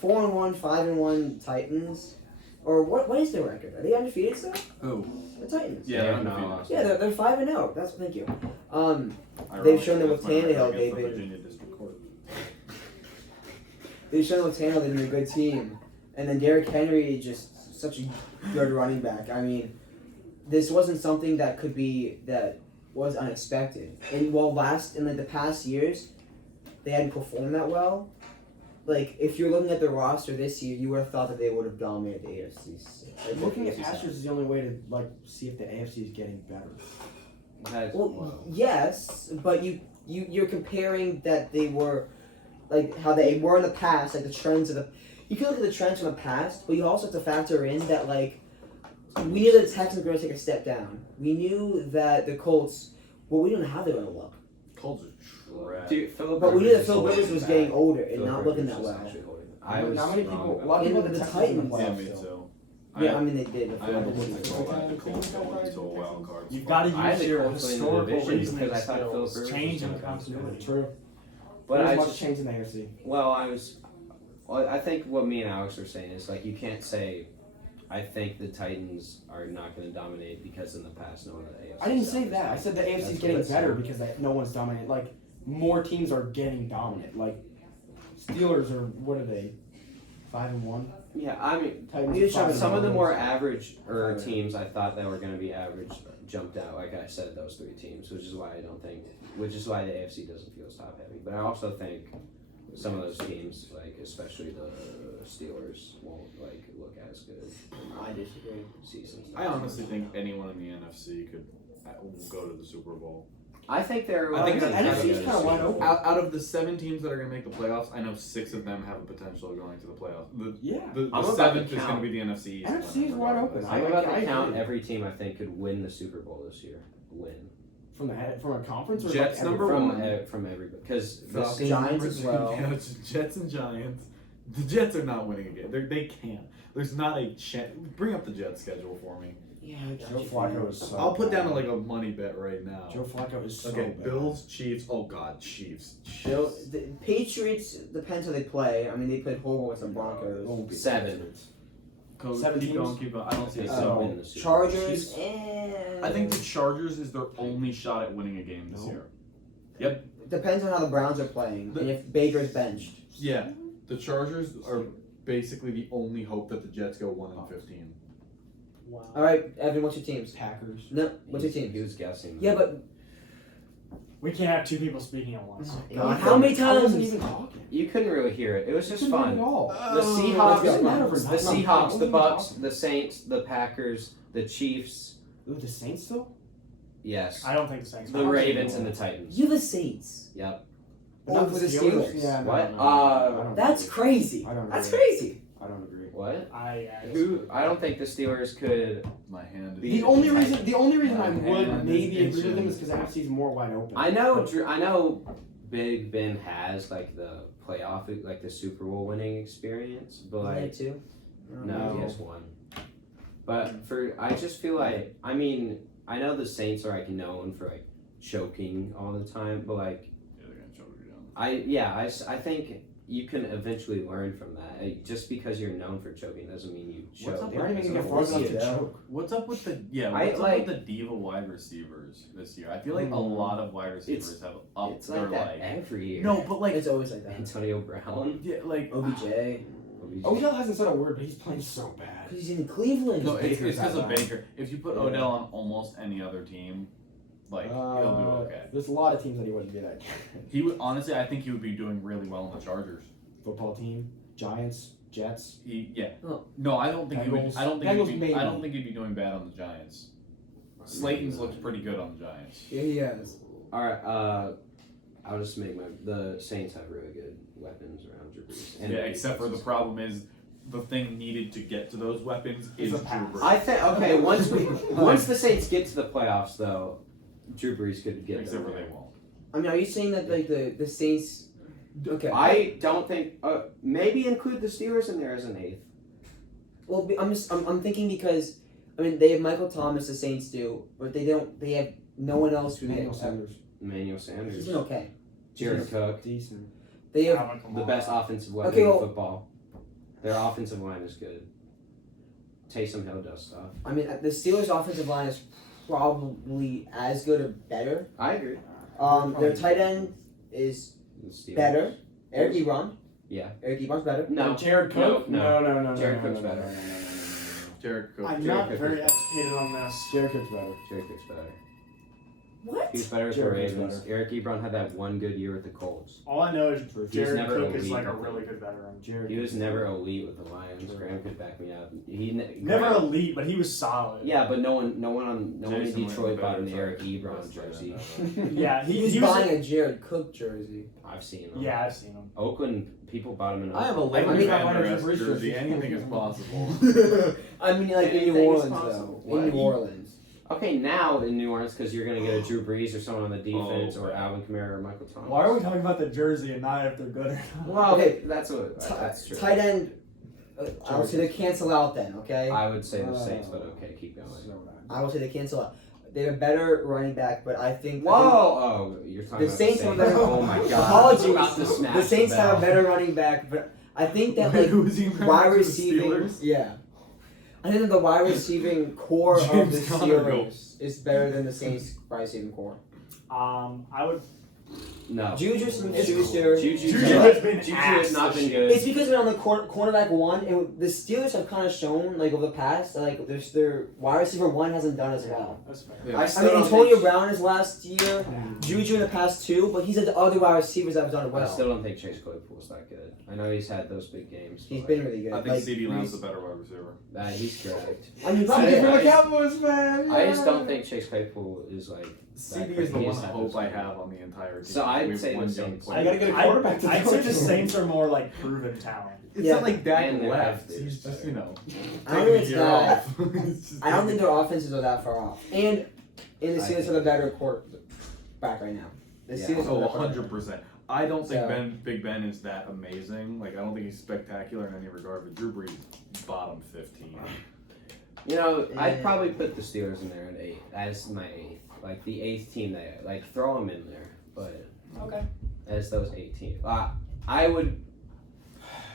4-1, 5-1 Titans, or what is their record? Are they undefeated still? Who? The Titans. Yeah, They're they're not. undefeated. Yeah, they're 5-0. Thank you. Ironically, They've shown that with that's my record Tannehill, against they've the been- Virginia District Court. They've shown with Tannehill they've been a good team, and then Derrick Henry just such a good running back. I mean, this wasn't something that was unexpected. And while in like the past years, they hadn't performed that well. like if you're looking at the roster this year, you would have thought that they would have dominated the AFC. Like, Looking at AFC pastures is the only way to like see if the AFC is getting better. Well, yes, but you're comparing that they were like how they were in the past, like the trends of the. You can look at the trends from the past, but you also have to factor in that like we knew that the Texans were going to take a step down. We knew that the Colts. Well, we don't know how they're going to look. Colts are trash. Dude, Philip But we knew that Rivers Phil is Rivers was back. getting older and Philip not looking Rivers that is well. actually holding. I was Not many wrong people. about A lot of And people the have the Texans in the Titans. Yeah, playoffs me still. too. Yeah, I mean they did. I had the Colts going into a wild card. You've spot. got to I had use the your Colts winning the historical division reasoning because I thought Philip skills, Rivers change was and gonna come through. continuity. True. But There's I much just, change in the AFC. I think what me and Alex are saying is like you can't say, I think the Titans are not going to dominate because in the past no one in the AFC. I didn't say that. I said the AFC is That's getting what I said. better because no one's dominant. Like more teams are getting dominant. Like Steelers are what are they? 5-1. Yeah, I mean, Titans You are should- 5-1. some of the more average teams I thought that were going to be average jumped out. Like I said, those three teams, which is why the AFC doesn't feel as top heavy. But I also think some of those teams, like especially the Steelers, won't like look as good. I disagree. Season. I honestly think anyone in the NFC could go to the Super Bowl. I think they're. I think the the NFC is kind of wide open. Out of the 7 teams that are going to make the playoffs, I know 6 of them have a potential of going to the playoffs. Yeah. The I'm about 7th to is going to count. be the NFC East. NFC is wide open. I'm about I to count agree. every team I think could win the Super Bowl this year. Win From a conference or Jets like number every- one. from everybody because Falcons. Giants as well. Yeah, it's Jets and Giants. The Jets are not winning again. They can't. There's not a chance. Bring up the Jets schedule for me. Yeah, Joe Flacco is so I'll put down bad. like a money bet right now. Joe Flacco is so Okay, bad. Bills, Chiefs. Oh God, Chiefs. The Patriots depends how they play. I mean, they played horrible with the Broncos. Won't be 7. Go, 7 keep teams? going, keep going. I don't see They it. could Oh, win the Super Bowl. Chargers and I think the Chargers is their only shot at winning a game this No. year. depends on how the Browns are playing and if Baker's benched. Yeah, the Chargers are basically the only hope that the Jets go 1-15. Wow. All right, Evan, what's your teams? Packers. No, what's your He team? was guessing. Yeah, but We can't have 2 people speaking at once. God, how many I wasn't times? even talking. You couldn't really hear it. It was just Couldn't hear it fun. at all. The Let's Seahawks, go. the Seahawks, I the wasn't Bucks, talking. the Saints, the Packers, the Chiefs. Ooh, the Saints still? Yes. I don't think the Saints. The Ravens and the Titans. You're the Saints. Yep. But not for the Steelers. Yeah, no, What? no, no, I don't That's agree. crazy. I don't That's agree. crazy. I don't agree. What? I Who? I don't think the Steelers could. My hand. The The only reason I My would hand maybe is agree with them itching. is because NFC is more wide open. I know. Big Ben has like the playoff, like the Super Bowl winning experience, but Isn't like it two? no, he has one. But I just feel like I mean I know the Saints are like known for like choking all the time, but like Yeah, they're gonna choke you down. I think you can eventually learn from that. Just because you're known for choking doesn't mean you What's choke. up They aren't even So gonna get we'll far enough see to it. choke. What's up with the I What's up like- with the diva wide receivers this year? I feel like a lot of wide receivers have up It's their like that every year. No, but like It's always like that. Antonio Brown. yeah, like OBJ. Odell hasn't said a word, but he's playing so bad. Because he's in Cleveland. no, it's Baker's because of that bad. Baker. If you put Yeah. Odell on almost any other team, like he'll do okay. There's a lot of teams that he wouldn't be that. He would honestly, I think he would be doing really well in the Chargers. Football team, Giants, Jets. Oh. No, I don't think he would. Bengals. I don't think. Bengals He'd be, maybe. I don't think he'd be doing bad on the Giants. Slayton's looks pretty good on the Giants. Yeah, he has. All right. I'll just make the Saints have really good weapons around Drew Brees. And Yeah, except for the problem is the thing needed to get to those weapons is It's a Drew pass. Brees. I think okay. Once the Saints get to the playoffs, though, Drew Brees could get except for there. they won't. I mean, are you saying that like the Saints? Okay. I don't think. Maybe include the Steelers in there as an eighth. Well, I'm thinking because I mean they have Michael Thomas, the Saints do, but they don't. They have no one else who Emmanuel Sanders. Emmanuel He's Sanders, been okay. Jared Cook, Decent. They have Alvin the Kamara. best offensive weapon Okay, well- in football. Their offensive line is good. Taysom Hill does stuff. I mean, the Steelers' offensive line is probably as good or better. I agree. Their tight end is The Steelers. better. Eric Ebron. Yeah. Eric Ebron's better. No. Jared Cook? No. No. Jared no, Cook's no, better. no, no, no, no, no, no. Jared Cook. I'm Jared not Cook very is- educated on this. Jared Cook's better. Jared Cook's better. What? He was better with Jared the Cook's Ravens. better. Eric Ebron had that one good year with the Colts. All I know is Jared never Cook is elite like a with really it. good veteran. Jared He was Cook's never better. elite with the Lions. True. Graham could back me up. Never elite, but he was solid. Yeah, but no one in Jason Detroit Witten bought an better Eric than Ebron Let's say jersey. that. Yeah, He he was was. buying a Jared Cook jersey. I've seen him. Yeah, I've seen him. Oakland people bought him in. I have a Oakland. Larry I mean, Van Der I Esch wanted to jersey. research. Anything is possible. I mean, like in Anything New is Orleans, possible. though. In New Orleans. Okay, now in New Orleans because you're gonna get a Drew Brees or someone on the defense or right. Alvin Kamara or Michael Thomas. Why are we talking about the jersey and not if they're good or not? Well, Okay, that's true. Tight end. I would say they cancel out then. Okay. I would say the Saints, but okay, keep going. I would say they cancel out. They have a better running back, but I think. Whoa! Oh, you're talking The about Saints the were Saints. better. Oh my God! Apologies. About to smash The Saints have a bell. better running back, but I think that Wait, like who was he wide running to the receiving. Steelers? Yeah. I think that the wide receiving core of the James Conner Steelers is better than the Saints wide receiving core. I would. No. Juju Smith-Schuster. Juju has been Juju ass has not this been year. good. It's because they're on the cornerback one, and the Steelers have kind of shown like over the past, like their wide receiver one hasn't done as well. That's fair. Yeah. I I still mean, don't Antonio think, Brown is last year, Juju in the past two, but he's had the other wide receivers that have done I well. still don't think Chase Claypool's that good. I know he's had those big games. He's but been really good. I think Like, CD Lamb's the better wide receiver. he's correct. I mean, I- CD for I- the Cowboys, man. I just yeah. don't think Chase Claypool is like. CD that is the great. one He's had hope those I games. have on the entire team. So I'd We have say the one young Saints. player. I gotta get a quarterback to I'd throw say it the to. Saints are more like proven talent. It's Yeah. not like Dak And they're left. athletes. He's just, you know. I don't taking think a it's year that. off. It's just I don't think taking- their offenses are that far off, and the I Steelers think- have a better quarterback right now. The Yeah. Steelers have a Oh, better quarterback. 100%. I don't think So- Big Ben is that amazing. Like, I don't think he's spectacular in any regard, but Drew Brees, bottom 15. You know, I'd Yeah. probably put the Steelers in there at 8 as my 8th, like the 8th team. There, like throw them in there, but Okay. as those 8 teams, I would.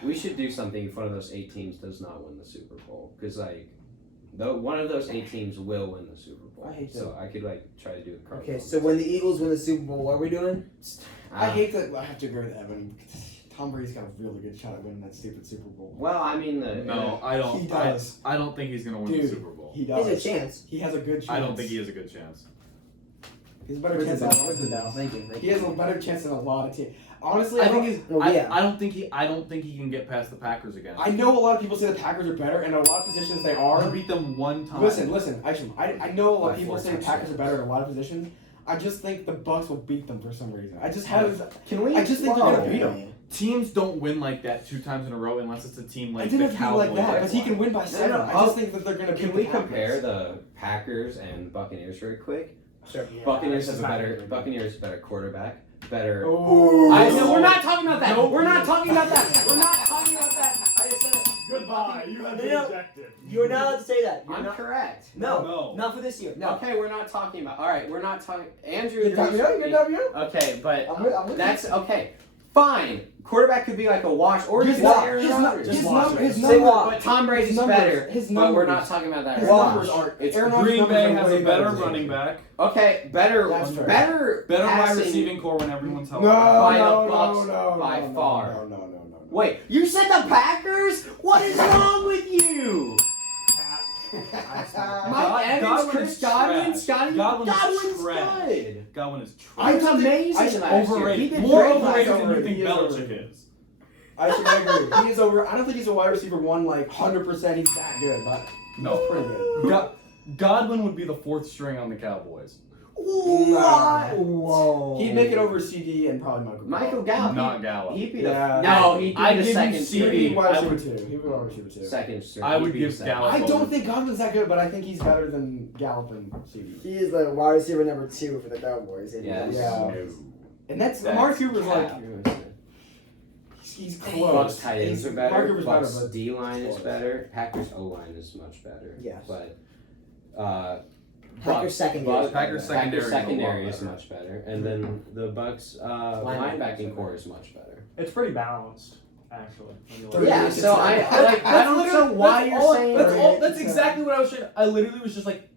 We should do something if one of those 8 teams does not win the Super Bowl, because like, though one of those 8 teams will win the Super Bowl. I hate so I could like try to do a Okay, so when the Eagles win the Super Bowl, what are we doing? I hate that. I have to agree with Evan. Tom Brady's got a really good shot at winning that stupid Super Bowl. Well, I mean No, I don't. He does. I don't think he's going to win Dude, the Super Bowl. He He has a does. chance. He has a good chance. I don't think he has a good chance. He's a better Where's chance the than bell? Where's the bell? Thank you. He has a better chance than a lot of teams. Honestly, I don't- think he's. Well, yeah. I don't think he can get past the Packers again. I know a lot of people say the Packers are better, and in a lot of positions they He are. beat them one time. Listen. Actually, I know a lot of By people 4 say the Packers are better in a lot of positions. I just think the Bucks will beat them for some reason. I just have. Can we? I just think they're gonna beat them. Teams don't win like that 2 times in a row unless it's a team like I didn't the have to be Cowboys. like that, but he can win by 7. no, I just think that they're gonna beat Can the we Packers. compare the Packers and Buccaneers very quick? Sure. Yeah, Buccaneers this has is a not better good. Buccaneers better quarterback, better. Oh, I know we're not talking about that. Nope. We're not talking about that. We're not talking about that. I just said it. Goodbye. You have been No. ejected. You're not allowed to say that. You're I'm not. correct. No, No. not for this year. No. Okay, we're not talking about. All right, we're not talking. Andrew. You're W. You're W. Okay, but I'm with that's you. okay. Fine. Quarterback could be like a wash, or His his watch. Aaron His Rodgers. his watch number, it. his Say number, watch. But Tom Brady's His numbers- better. his But we're not numbers- talking about that his right numbers now. are. It's Aaron Rodgers' Green numbers Bay are has way a better than running James. back, Okay, better, That's fair. better better wide passing- receiving core when everyone's No, healthy. By the no, Bucks, no, by no, far. No. Wait, you said the Packers? What is wrong with you? Pat. Mike Evans, Godwin Chris is Godwin, trash. Scotty Godwin is Godwin's trash. good. Godwin is trash. I He's don't think- amazing I- last year. He Overrated. did More great last overrated year. than you think He is Belichick overrated. is. I should agree. He is over. I don't think he's a wide receiver one like 100%. He's that good, but No. he's pretty good. Godwin would be the 4th string on the Cowboys. What? Whoa. He'd make it over CD and probably Michael Gallup. Not Gallup. He'd be Yeah. the no. He'd be I'd the give you second He'd CD. string. be wide I receiver 2. He'd be wide receiver 2. Second string. I would He'd be give the second. Gallup I over. don't think Godwin's that good, but I think he's better than Gallup and CD. He is the wide receiver number 2 for the Cowboys. And Yes. Yeah. No. And that's That's Mark Cooper's like cap. he's Bucks close. tight ends are Mark better. Cooper's Bucks better, but D line is close. better. Packers O line is much better. Yes. But Packers secondary. Bucks- Packers Packers secondary secondary is is a lot much better, and then the Bucks linebacking core is much better. It's pretty balanced, actually. when you look at Yeah, it. so I don't know why you're saying. That's exactly what I was saying. I literally was just like,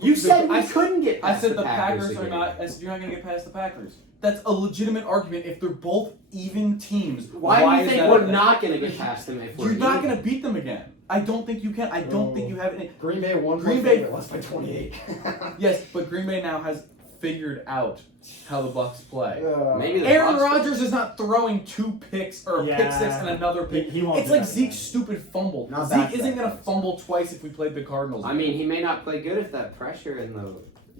You said we I couldn't get. I past said the Packers are again. not. I said you're not going to get past the Packers. That's a legitimate argument if they're both even teams. Why do you is think that we're a thing? not going to get past them if we're You're not even? going to beat them again. I don't think you can. I don't think you have any. Green Bay won. Green Bay- lost by 28. Yes, but Green Bay now has figured out how the Bucks play. Maybe the Aaron Bucks- Rodgers is not throwing 2 picks or a pick Yeah. 6 and another pick. He won't It's do like that Zeke's again. stupid fumble. Not Zeke back-to-back isn't going to games. fumble twice if we played the Cardinals. I mean, he may not play good if that pressure in the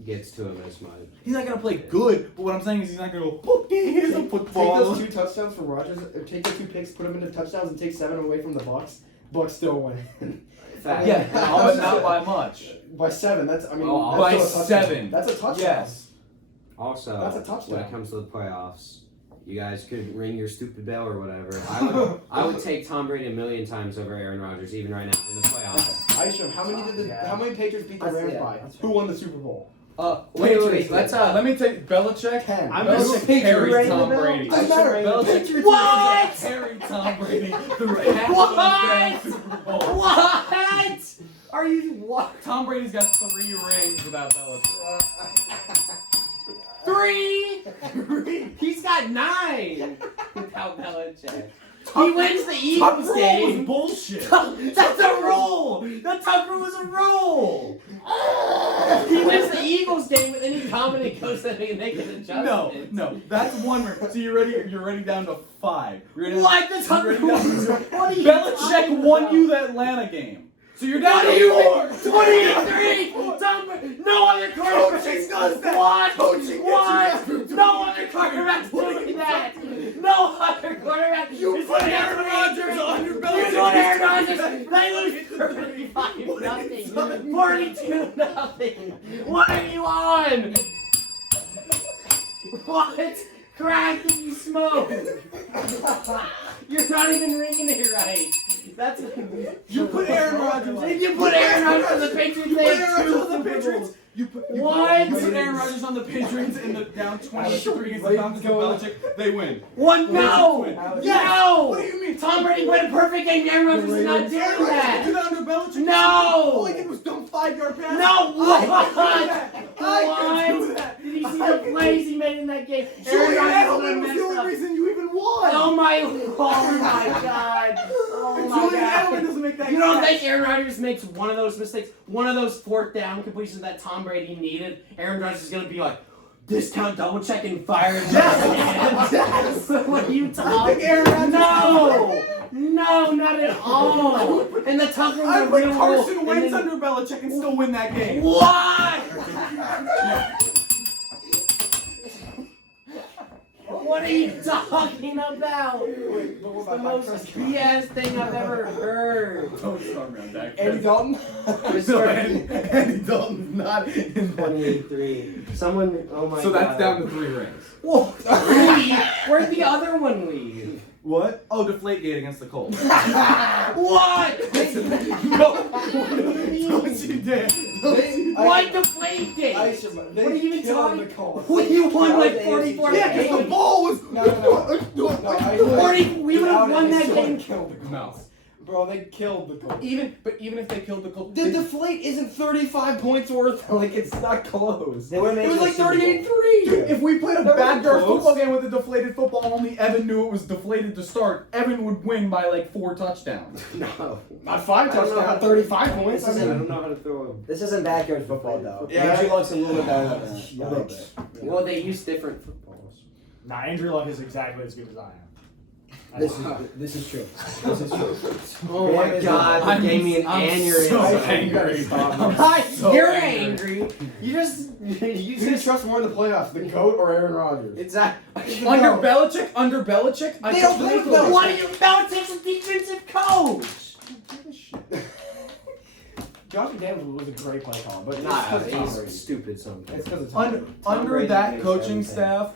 gets to him as much. he's not going to play good, but what I'm saying is he's not going to go, okay, here's a Take football. those 2 touchdowns from Rodgers, or take the 2 picks, put them into touchdowns, and take 7 away from the Bucks. Bucks still win. Fact. Yeah, but not by much. By 7, that's, I mean, Oh, that's by still a touchdown. 7. That's a touchdown. Yes. Also, That's a touchdown. when it comes to the playoffs, you guys could ring your stupid bell or whatever. I would take Tom Brady 1,000,000 times over Aaron Rodgers, even right now in the playoffs. Aisha, how many Patriots beat the That's- Rams yeah, by? that's Who won the Super Bowl? Wait. Let's Let me take Belichick. 10. I'm Belichick just carried Tom Brady. Doesn't matter. Belichick What? carried Tom Brady through half of the damn Super Bowl. What? Are you what? Tom Brady's got 3 rings without Belichick. 3. He's got 9 without Belichick. He wins the Eagles was game. bullshit. That's a rule. The Tucker was a rule. He wins the Eagles game, and then he commented goes that they make an adjustment. No, that's 1 ring. So you're ready down to 5. You're ready What? The you're Tucker ready down was. to- What are you Belichick talking won about? you the Atlanta game. So you're down What to are you 4. 23? No other quarterback does that. What? What? No other quarterback doing that. No other quarterback. You put Aaron Rodgers under Belichick. You put Aaron Rodgers. They lose 35-0. 42-0. What are you on? What? Cracking smoke. You're not even ringing it right. That's You put Aaron Rodgers. If you put Aaron Rodgers on the Patriots, You put they Aaron Rodgers on the Super Bowls. Patriots. You put What? You put Aaron Rodgers on the Patriots in the down 23 against the Falcons with Belichick. They win. One, no! Yes! No! What do you mean? Tom Brady played a perfect game. Aaron Rodgers is not doing Aaron Rodgers that. did that under Belichick. No! All he did was dump 5-yard passes. No! What? I can do What? that. Did you see the plays he made in that game? Julian Rodgers Edelman was the only reason you even won. Oh my God! Oh my Julian Edelman God! doesn't make that. You don't catch. think Aaron Rodgers makes one of those mistakes, one of those 4th down completions that Tom Brady needed? Aaron Rodgers is gonna be like, discount double check and fire him. Yes. What are you I talking? think Aaron Rodgers. No, not at all. And the Tucker was I a put real Carson rule, Wentz and then- under Belichick and still win that game. What? What are you talking about? It's the most BS thing I've ever heard. Don't start me on that. Andy Dalton? Andy Dalton's not in that. 23. Someone, oh my So God. that's down to 3 rings. Whoa. Where'd the other one leave? What? Oh, Deflategate against the Colts. What? No! Don't you dare! What deflate game? Aisha, What they are you even killed talking? the Colts. What you won That like was 44 AFC. Yeah, because the ball was. No, Aisha, 40. We would have won that they game. killed the Colts. No. Bro, they killed the Colts. Even if they killed the Colts, The deflate isn't 35 points worth. Like, it's not close. They would've made It was it like to the Super Bowl. 38-3. dude, if we played a That wasn't backyard close. football game with a deflated football, only Evan knew it was deflated to start. Evan would win by like 4 touchdowns. No. Not 5 I don't know how touchdowns, to- 35 points. I don't know how to throw him. This isn't backyard football though. Yeah. Andrew Luck's a little bit better than that. Yeah, A little bit. Well, they use different footballs. Nah, Andrew Luck is exactly as good as I am. This is true. This is true. Oh my God! That gave me an aneurysm. so Aisha, you angry. gotta stop. Hi, so you're angry. angry. You just Who do you trust more in the playoffs, the GOAT or Aaron Rodgers? Exactly. Under Belichick, I They trust don't play both of with them. What are you? Belichick's a defensive coach. Josh McDaniels was a great play caller, but Nah, it's 'cause of Tom he's Brady. stupid sometimes. It's because of Tom Under, Brady. Tom Brady that makes coaching everything. staff,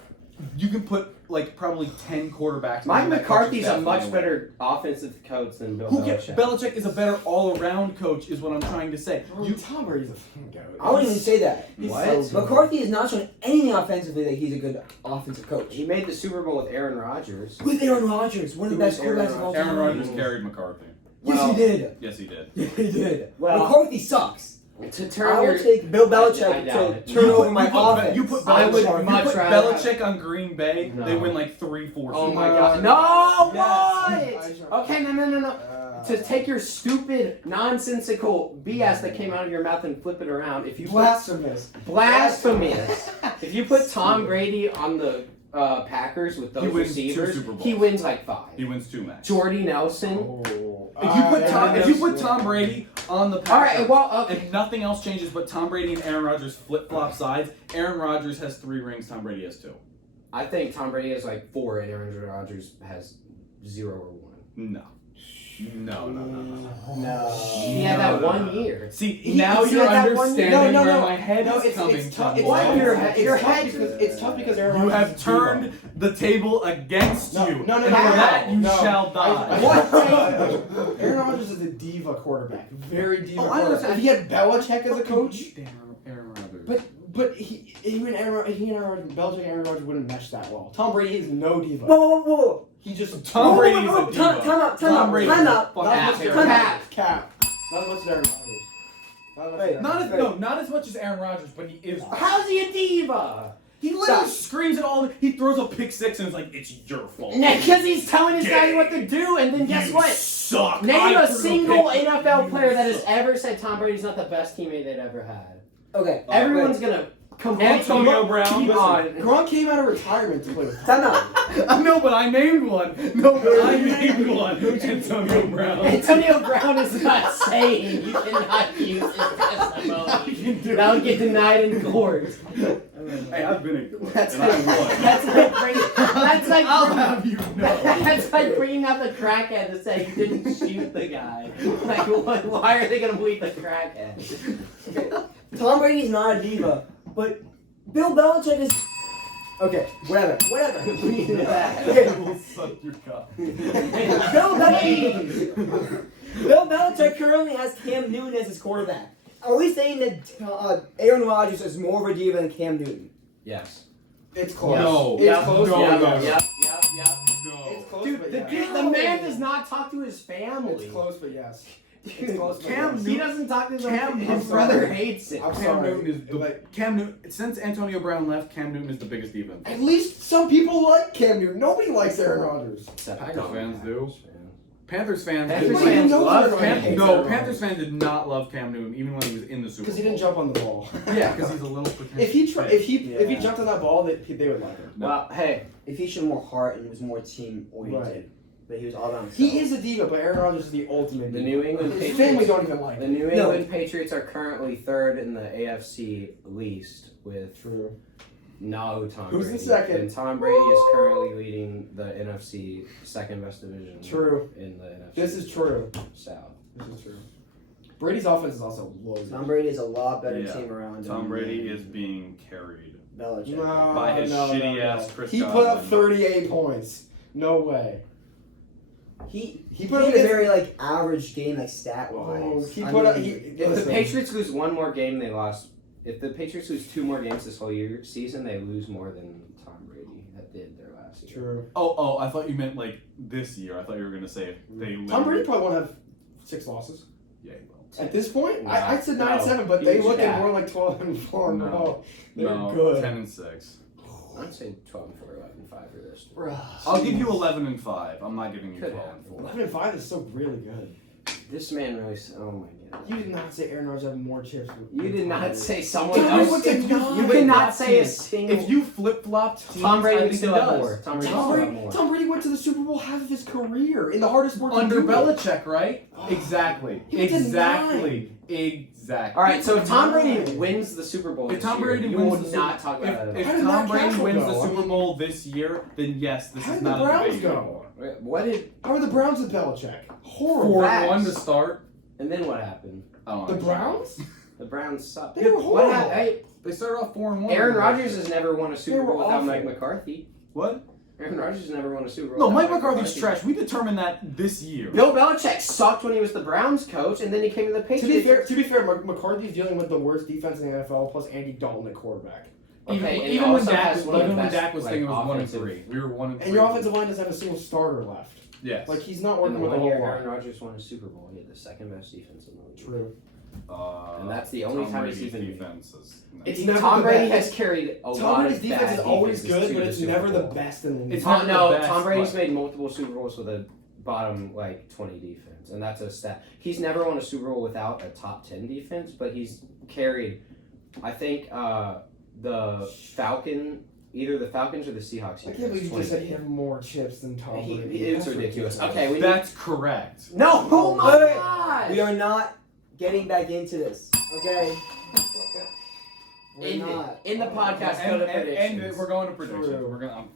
you can put like probably 10 quarterbacks. Mike on that McCarthy's coaching a staff much and better offensive coach than Bill Who cares? Belichick. Belichick is a better all-around coach, is what I'm trying to say. Bro, Tom Brady's a fucking GOAT. I wouldn't even say that. He's What? so good. McCarthy has not shown anything offensively that he's a good offensive coach. He made the Super Bowl with Aaron Rodgers. With Aaron Rodgers, one of the Who best was Aaron quarterbacks of all time. Aaron Rodgers carried McCarthy. Yes, Well- he did. Yes, he did. He did. Well- McCarthy sucks. To turn I your would take Bill I Belichick doubt to it. turn over my offense. You put I would Belichick, much you put rather- Belichick on Green Bay, No. they win like 3-4. Oh my No. God! No, Yes. what? Okay, no. to take your stupid, nonsensical BS that came out of your mouth and flip it around. If you Blasphemous. blasphemous. If you put Tom Brady on the Packers with those He wins 2 receivers, Super Bowls. he wins like 5. He wins 2 max. Jordy Nelson. Oh. If you put Tom Brady on the Packers, All right, well, okay. and nothing else changes but Tom Brady and Aaron Rodgers flip-flop sides, Aaron Rodgers has 3 rings, Tom Brady has 2. I think Tom Brady has like 4 and Aaron Rodgers has 0 or 1. No. No. He had that 1 year. See, He now had you're that one- understanding no, where my head is coming it's tough. from. It's Why tough. your It's tough because Aaron You Rodgers have is turned the table against No, you. no, no, and no, for no, that you no. shall die. What? Aaron Rodgers is a diva quarterback. Very diva I quarterback. understand. If he had Belichick as a coach, Aaron Rodgers. but he and Aaron Rodgers, Belichick and Aaron Rodgers wouldn't mesh that well. Tom Brady is no diva. Whoa. He just Tom Brady is a diva. Time Brady out. is Time out. fucking Not as much as Cap. Aaron Cap. Not as much as Aaron Rodgers. Not as much as Aaron Rodgers. Not as much as Aaron Rodgers, but he is. How's he a diva? He literally screams at all. He throws a pick 6 and it's like it's your fault. Because he's telling his guys what to do, and then guess You what? Suck. Name I a threw single pick. NFL You player that has suck. ever said Tom Brady's not the best teammate they've ever had. Okay. Everyone's gonna Antonio Brown. Keep Listen, on. Gronk came out of retirement to play with Time out. No, but I named one. Antonio Brown. Antonio Brown is not saying you cannot use his testimony. That'll get denied in court. Hey, I've been in court, That's and I like, won. that's like I'll have you know. That's like bringing out the crackhead to say you didn't shoot the guy. Like, why are they gonna believe the crackhead? Tom Brady's not a diva, but Bill Belichick is. Okay, whatever. We'll suck your cock. Bill Belichick currently has Cam Newton as his quarterback. Are we saying that Aaron Rodgers is more of a diva than Cam Newton? Yes. It's close. No. It's close. No, but no, yes. Yep. It's close, Dude, but the, yes. the man does not talk to his family. It's close, but yes. Dude, It's close, but Cam yes. he doesn't talk to his Cam- his I'm brother sorry. hates him. I'm Cam sorry. Newton is But Cam Newton. Since Antonio Brown left, Cam Newton is the biggest diva. at least some people like Cam Newton. Nobody likes Aaron Rodgers. Except Packers Tom fans do. Packers fans. Panthers fans. Panthers Nobody fans knows love Aaron Cam. Rodgers. No, Aaron Panthers Rodgers. fans did not love Cam Newton even when he was in the Super Bowl. Because he didn't jump on the ball. Yeah, because he's a little pretentious. If he Yeah. jumped on that ball, they would like him. No. Well, hey, If he showed more heart and was more team oriented, Right. but he was all about himself. He is a diva, but Aaron Rodgers is the ultimate. the diva. New England His Patriots. family don't even like The him. New No. England Patriots are currently 3rd in the AFC least with True. no Tom Who's in Brady. second? And Tom Brady is currently leading the NFC second best division. True. In the NFC. This is true. South. This is true. Brady's offense is also loaded. Tom Brady is a lot better Yeah. team around him. Tom Brady than is being carried Belichick. No, by his no, shitty no, ass no. Chris He put up Godwin. 38 points. No way. He He put put up up a against- very stat-wise game, like stat wise. Oh, he put up. If the Listen. Patriots lose one more game, they lost. If the Patriots lose 2 more games this whole season, they lose more than Tom Brady that did their last year. True. Oh, I thought you meant like this year. I thought you were gonna say if they Tom Brady probably won't have 6 losses. Yeah, he will. At this point, No. I said 9-7, but He they was look at bad. more like 12-4. No. No, they're No, good. 10-6. I'd say 12-4, 11-5 for this. I'll give you 11-5. I'm not giving you Could 12-4. 11-5 is still really good. This man really. Oh my god. You did not say Aaron Rodgers have more chips. You did not say someone Tom else. Brady went to nine. You cannot say a single. If you flip flopped, Tom Brady I would think still he have does. more. Tom Brady Tom still have Brady, more. Tom Brady went to the Super Bowl half of his career in the hardest sport to Under do. Belichick, right? Exactly. He went to Exactly. All right, so if Tom Brady Nine. wins the Super Bowl If this Tom year, Brady you wins will the Super- not talk about it. If How did Tom Matt Brady Castle wins go? the I Super mean- Bowl this year, then yes, this How is did the not a Browns debate go? anymore. What did? How are the Browns with Belichick? Horrible. 4-1 to Facts. start. And then what happened? I don't The know. Browns? The Browns sucked. They were What horrible. happened? Hey, They started off 4-1. Aaron Rodgers has never won a Super They were Bowl without awful. Mike McCarthy. What? Aaron Rodgers has never won a Super Bowl. No, without Mike McCarthy's McCarthy. trash. We determined that this year. Bill Belichick sucked when he was the Browns coach, and then he came to the Patriots. To be fair, McCarthy's dealing with the worst defense in the NFL plus Andy Dalton at quarterback. Okay, and he Even when also Dak, has one of the even when best, Dak was like, thinking it was 1 and offensive- 3. We were 1 and 3. And your offensive line doesn't have a single starter left. Yes. Like he's not In working the with a one whole year Aaron lot. Rodgers won a Super Bowl, he had the second best defense in the league. True. And that's the only Tom time he's Brady's even- defense is. It's never Tom the Brady best. has carried a Tom lot Brady's of defense bad is always defenses good, to but the it's Super never the Bowl. best in the league. It's Tom, not no, the best, Tom Brady's but- made multiple Super Bowls with a bottom like 20 defense, and that's a stat. He's never won a Super Bowl without a top 10 defense, but he's carried. I think the Falcon. Either the Falcons or the Seahawks. I can't believe you just said he had more chips than Tom Brady. It's ridiculous. Okay, That's correct. No, oh my Wait. god! We are not getting back into this, okay? We're In not. the podcast, And go to predictions. we're going to predictions. True. We're going.